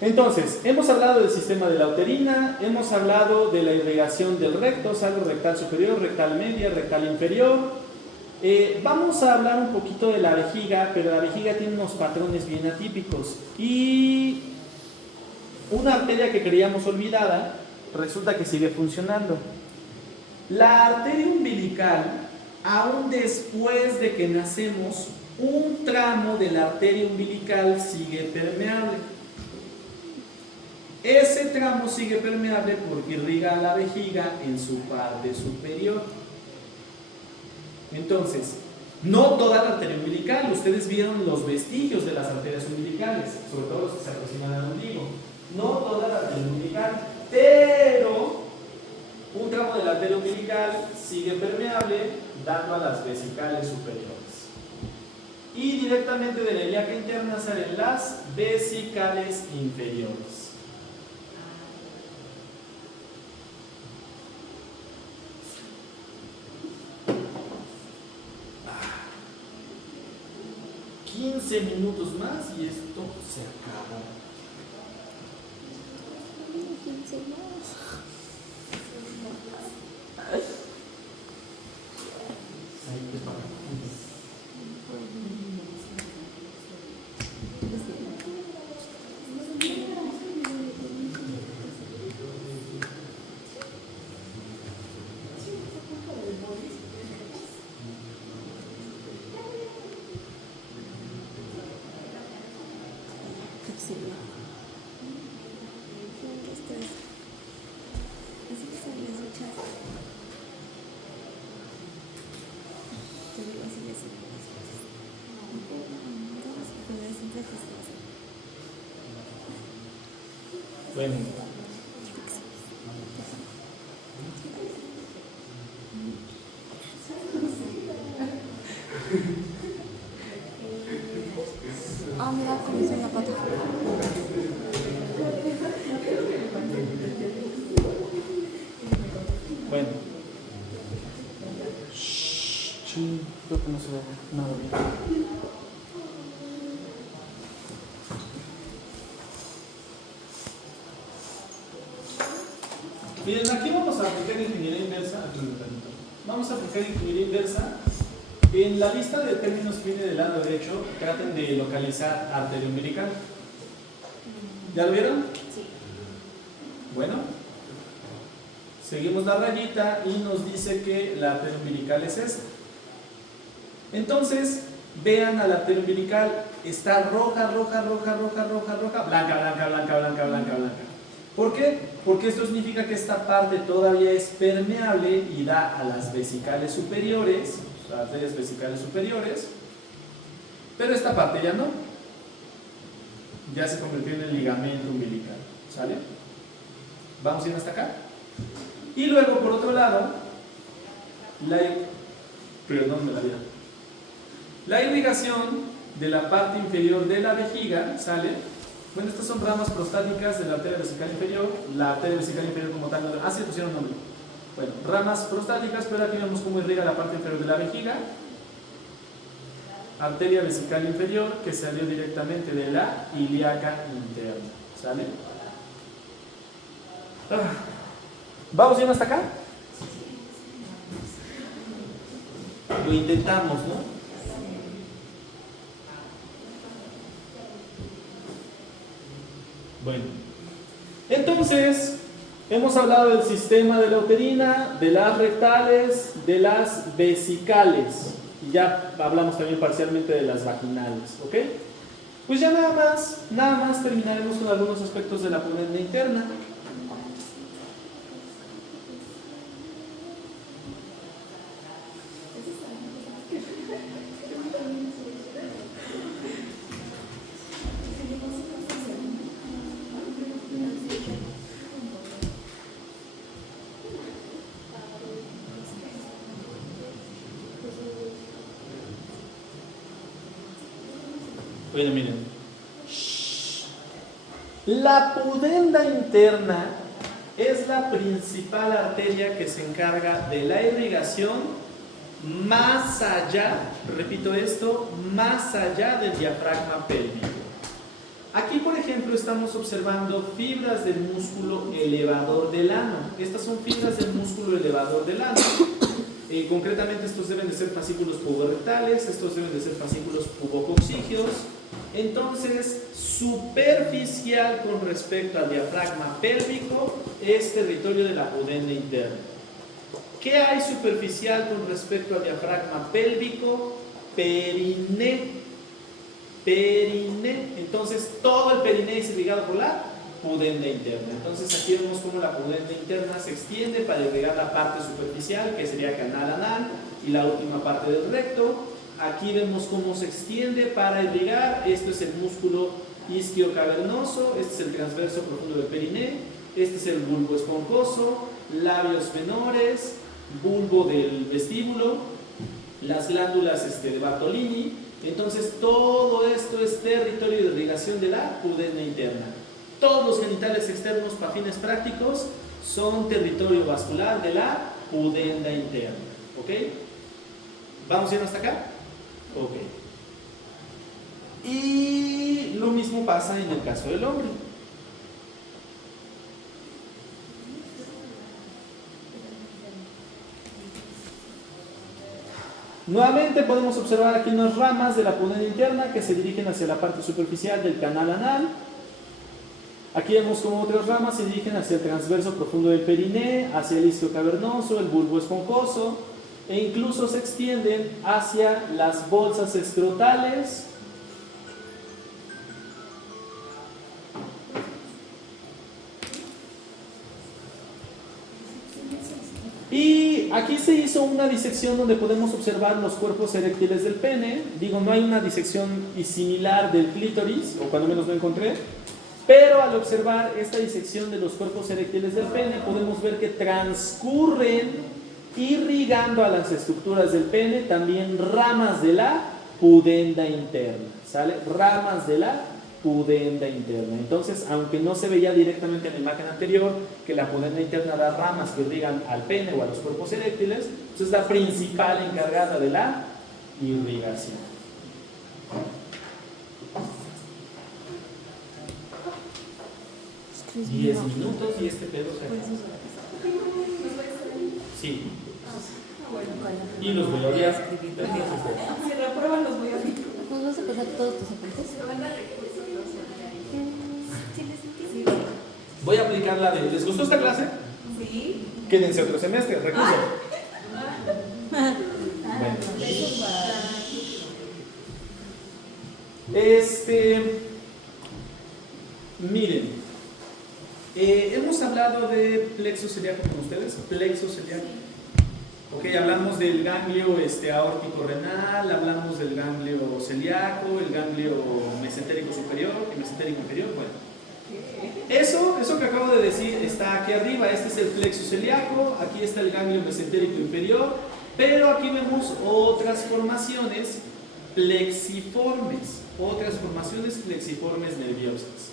Entonces, hemos hablado del sistema de la uterina, hemos hablado de la irrigación del recto, salvo rectal superior, rectal media, rectal inferior. Vamos a hablar un poquito de la vejiga, pero la vejiga tiene unos patrones bien atípicos. Y una arteria que creíamos olvidada, resulta que sigue funcionando. La arteria umbilical, aún después de que nacemos, un tramo de la arteria umbilical sigue permeable. Ese tramo sigue permeable porque irriga a la vejiga en su parte superior. Entonces, no toda la arteria umbilical, ustedes vieron los vestigios de las arterias umbilicales, sobre todo los que se aproximan al ombligo. No toda la arteria umbilical, pero un tramo de la arteria umbilical sigue permeable, dando a las vesicales superiores. Y directamente de la ilíaca interna salen las vesicales inferiores. 15 minutos más y esto se acabó. 15 más. Ahí te pago. Bueno. Ah, mira, comenzó en la pata. Bueno. Shh, creo que no se ve nada bien. Miren, aquí vamos a aplicar ingeniería inversa. Vamos a aplicar ingeniería inversa. En la lista de términos que viene del lado derecho, traten de localizar arteria umbilical. ¿Ya lo vieron? Sí. Bueno, seguimos la rayita y nos dice que la arteria umbilical es esta. Entonces, vean a la arteria umbilical, está roja, roja, roja, roja, roja, roja, blanca, blanca, blanca, blanca, blanca, blanca. ¿Por qué? Porque esto significa que esta parte todavía es permeable y da a las vesicales superiores, las arterias vesicales superiores, pero esta parte ya no. Ya se convirtió en el ligamento umbilical, ¿sale? Vamos bien hasta acá. Y luego, por otro lado, la irrigación de la parte inferior de la vejiga, ¿sale? Bueno, estas son ramas prostáticas de la arteria vesical inferior. La arteria vesical inferior como tal, se pusieron nombre. Bueno, ramas prostáticas, pero aquí vemos cómo irriga la parte inferior de la vejiga. Arteria vesical inferior que salió directamente de la ilíaca interna, ¿sale? ¿Vamos bien hasta acá? Lo intentamos, ¿no? Bueno, entonces hemos hablado del sistema de la uterina, de las rectales, de las vesicales y ya hablamos también parcialmente de las vaginales, ¿ok? Pues ya nada más terminaremos con algunos aspectos de la pudenda interna. Bueno, miren. La pudenda interna es la principal arteria que se encarga de la irrigación más allá, repito esto, más allá del diafragma pélvico. Aquí, por ejemplo, estamos observando fibras del músculo elevador del ano. Estas son fibras del músculo elevador del ano. Concretamente, estos deben de ser fascículos puborectales, estos deben de ser fascículos pubococcígeos. Entonces, superficial con respecto al diafragma pélvico es territorio de la pudenda interna. ¿Qué hay superficial con respecto al diafragma pélvico? Periné. Periné. Entonces, todo el periné es irrigado por la pudenda interna. Entonces, aquí vemos cómo la pudenda interna se extiende para irrigar la parte superficial, que sería canal anal, y la última parte del recto. Aquí vemos cómo se extiende para irrigar. Esto es el músculo isquiocavernoso, este es el transverso profundo del periné, este es el bulbo esponjoso, labios menores, bulbo del vestíbulo, las glándulas de Bartolini. Entonces todo esto es territorio de irrigación de la pudenda interna. Todos los genitales externos para fines prácticos son territorio vascular de la pudenda interna. ¿Ok? ¿Vamos bien hasta acá? Ok. Y lo mismo pasa en el caso del hombre. Nuevamente podemos observar aquí unas ramas de la pudenda interna que se dirigen hacia la parte superficial del canal anal. Aquí vemos como otras ramas se dirigen hacia el transverso profundo del periné, hacia el isquio cavernoso, el bulbo esponjoso, e incluso se extienden hacia las bolsas escrotales. Y aquí se hizo una disección donde podemos observar los cuerpos eréctiles del pene. Digo, no hay una disección similar del clítoris, o cuando menos no encontré. Pero al observar esta disección de los cuerpos eréctiles del pene, podemos ver que transcurren, irrigando a las estructuras del pene, también ramas de la pudenda interna. ¿Sale? Ramas de la pudenda interna. Entonces, aunque no se veía directamente en la imagen anterior que la pudenda interna da ramas que irrigan al pene o a los cuerpos eréctiles, pues es la principal encargada de la irrigación. 10 minutos y este pedo se acaba. Sí. Y los voy a odiar. Si reprueban, los voy a ver. ¿Nos vas a pasar todos tus apuntes? Voy a aplicar la de. ¿Les gustó esta clase? Sí. Quédense otro semestre, recurso. Bueno. Miren. Hemos hablado de plexo celíaco con ustedes. Plexo celíaco. Ok, hablamos del ganglio aórtico renal, hablamos del ganglio celíaco, el ganglio mesentérico superior y mesentérico inferior. Bueno, eso que acabo de decir está aquí arriba. Este es el plexo celíaco, aquí está el ganglio mesentérico inferior, pero aquí vemos otras formaciones plexiformes nerviosas.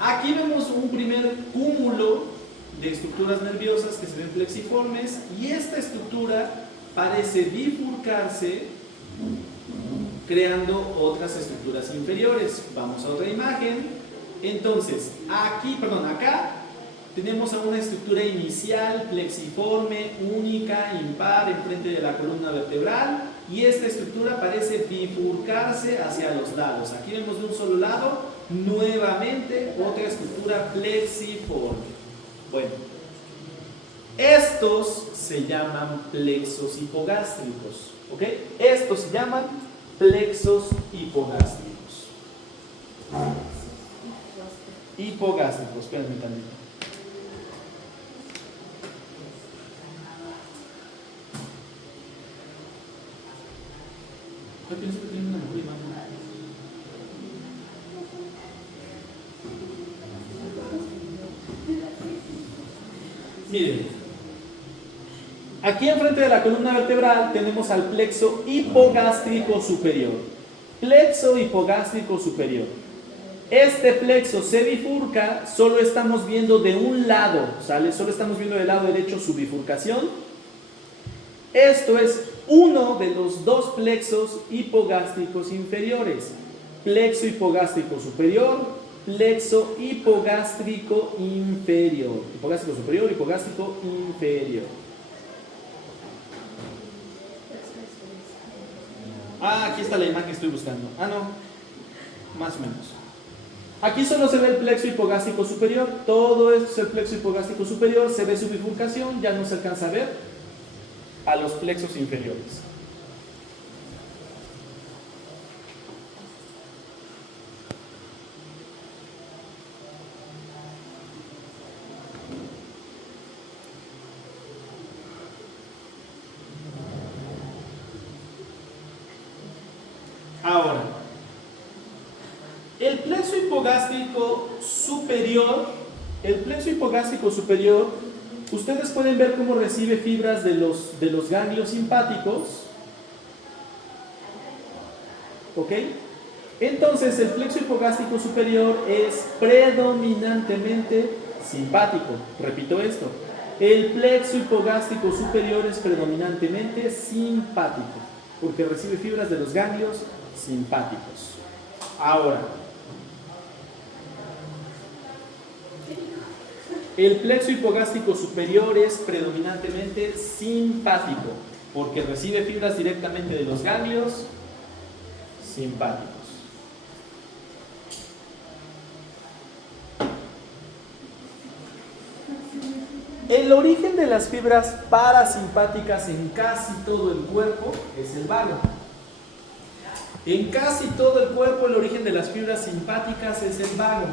Aquí vemos un primer cúmulo de estructuras nerviosas que se ven plexiformes, y esta estructura parece bifurcarse creando otras estructuras inferiores. Vamos a otra imagen. Entonces, acá tenemos a una estructura inicial plexiforme, única, impar, enfrente de la columna vertebral, y esta estructura parece bifurcarse hacia los lados. Aquí vemos de un solo lado nuevamente otra estructura plexiforme. Bueno, estos se llaman plexos hipogástricos, ¿ok? Estos se llaman plexos hipogástricos. Hipogástricos, espérenme también. Yo pienso que tiene una mejor imagen. Miren, aquí enfrente de la columna vertebral tenemos al plexo hipogástrico superior. Plexo hipogástrico superior. Este plexo se bifurca, solo estamos viendo de un lado, ¿sale? Solo estamos viendo del lado derecho su bifurcación. Esto es uno de los dos plexos hipogástricos inferiores. Plexo hipogástrico superior, plexo hipogástrico inferior. Hipogástrico superior, hipogástrico inferior. Aquí está la imagen que estoy buscando. No, más o menos. Aquí solo se ve el plexo hipogástrico superior. Todo esto es el plexo hipogástrico superior. Se ve su bifurcación, ya no se alcanza a ver a los plexos inferiores. Ahora, el plexo hipogástrico superior, ustedes pueden ver cómo recibe fibras de los ganglios simpáticos, ¿ok? Entonces el plexo hipogástrico superior es predominantemente simpático. Repito esto, el plexo hipogástrico superior es predominantemente simpático, porque recibe fibras de los ganglios simpáticos. Ahora, el plexo hipogástrico superior es predominantemente simpático, porque recibe fibras directamente de los ganglios simpáticos. El origen de las fibras parasimpáticas en casi todo el cuerpo es el vago. En casi todo el cuerpo el origen de las fibras simpáticas es el vago.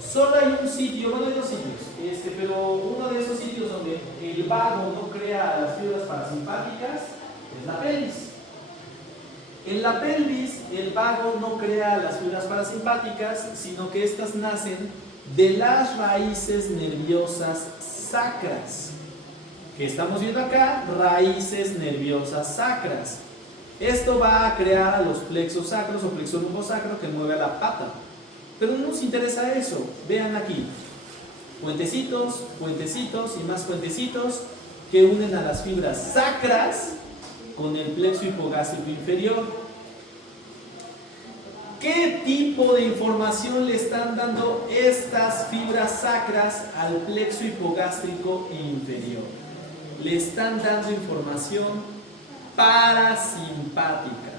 Solo hay un sitio, bueno, hay dos sitios, pero uno de esos sitios donde el vago no crea las fibras parasimpáticas es la pelvis. En la pelvis el vago no crea las fibras parasimpáticas, sino que estas nacen de las raíces nerviosas sacras. Que estamos viendo acá, raíces nerviosas sacras. Esto va a crear a los plexos sacros o plexo lumbosacro que mueve a la pata. Pero no nos interesa eso. Vean aquí, puentecitos, puentecitos y más puentecitos que unen a las fibras sacras con el plexo hipogástrico inferior. ¿Qué tipo de información le están dando estas fibras sacras al plexo hipogástrico inferior? Le están dando información parasimpática.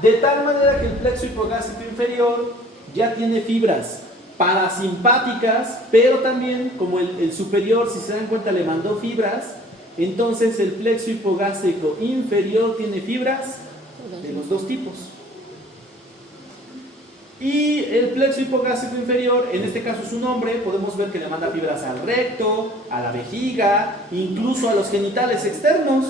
De tal manera que el plexo hipogástrico inferior ya tiene fibras parasimpáticas, pero también, como el superior, si se dan cuenta, le mandó fibras, entonces el plexo hipogástrico inferior tiene fibras de los dos tipos. Y el plexo hipogástrico inferior, en este caso su nombre, podemos ver que le manda fibras al recto, a la vejiga, incluso a los genitales externos.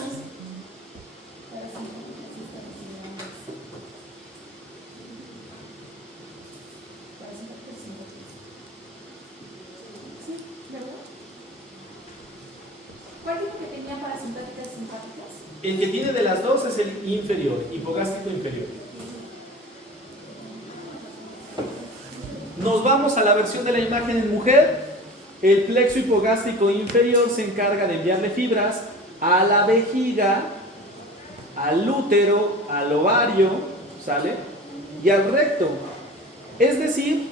¿Cuál dijo que tenía parasimpáticas y simpáticas? El que tiene de las dos es el inferior, hipogástrico inferior. Nos vamos a la versión de la imagen en mujer. El plexo hipogástrico inferior se encarga de enviarle fibras a la vejiga, al útero, al ovario, ¿sale? Y al recto. Es decir,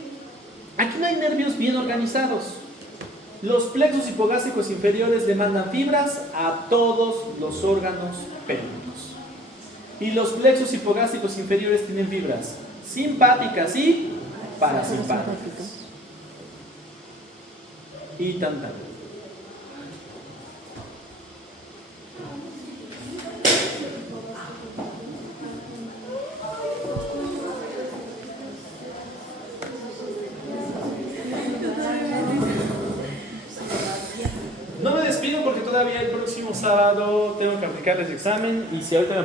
aquí no hay nervios bien organizados. Los plexos hipogástricos inferiores le mandan fibras a todos los órganos pélvicos. Y los plexos hipogástricos inferiores tienen fibras simpáticas y parasimpáticas. Y tan. No me despido porque todavía el próximo sábado tengo que aplicarles examen y si ahorita me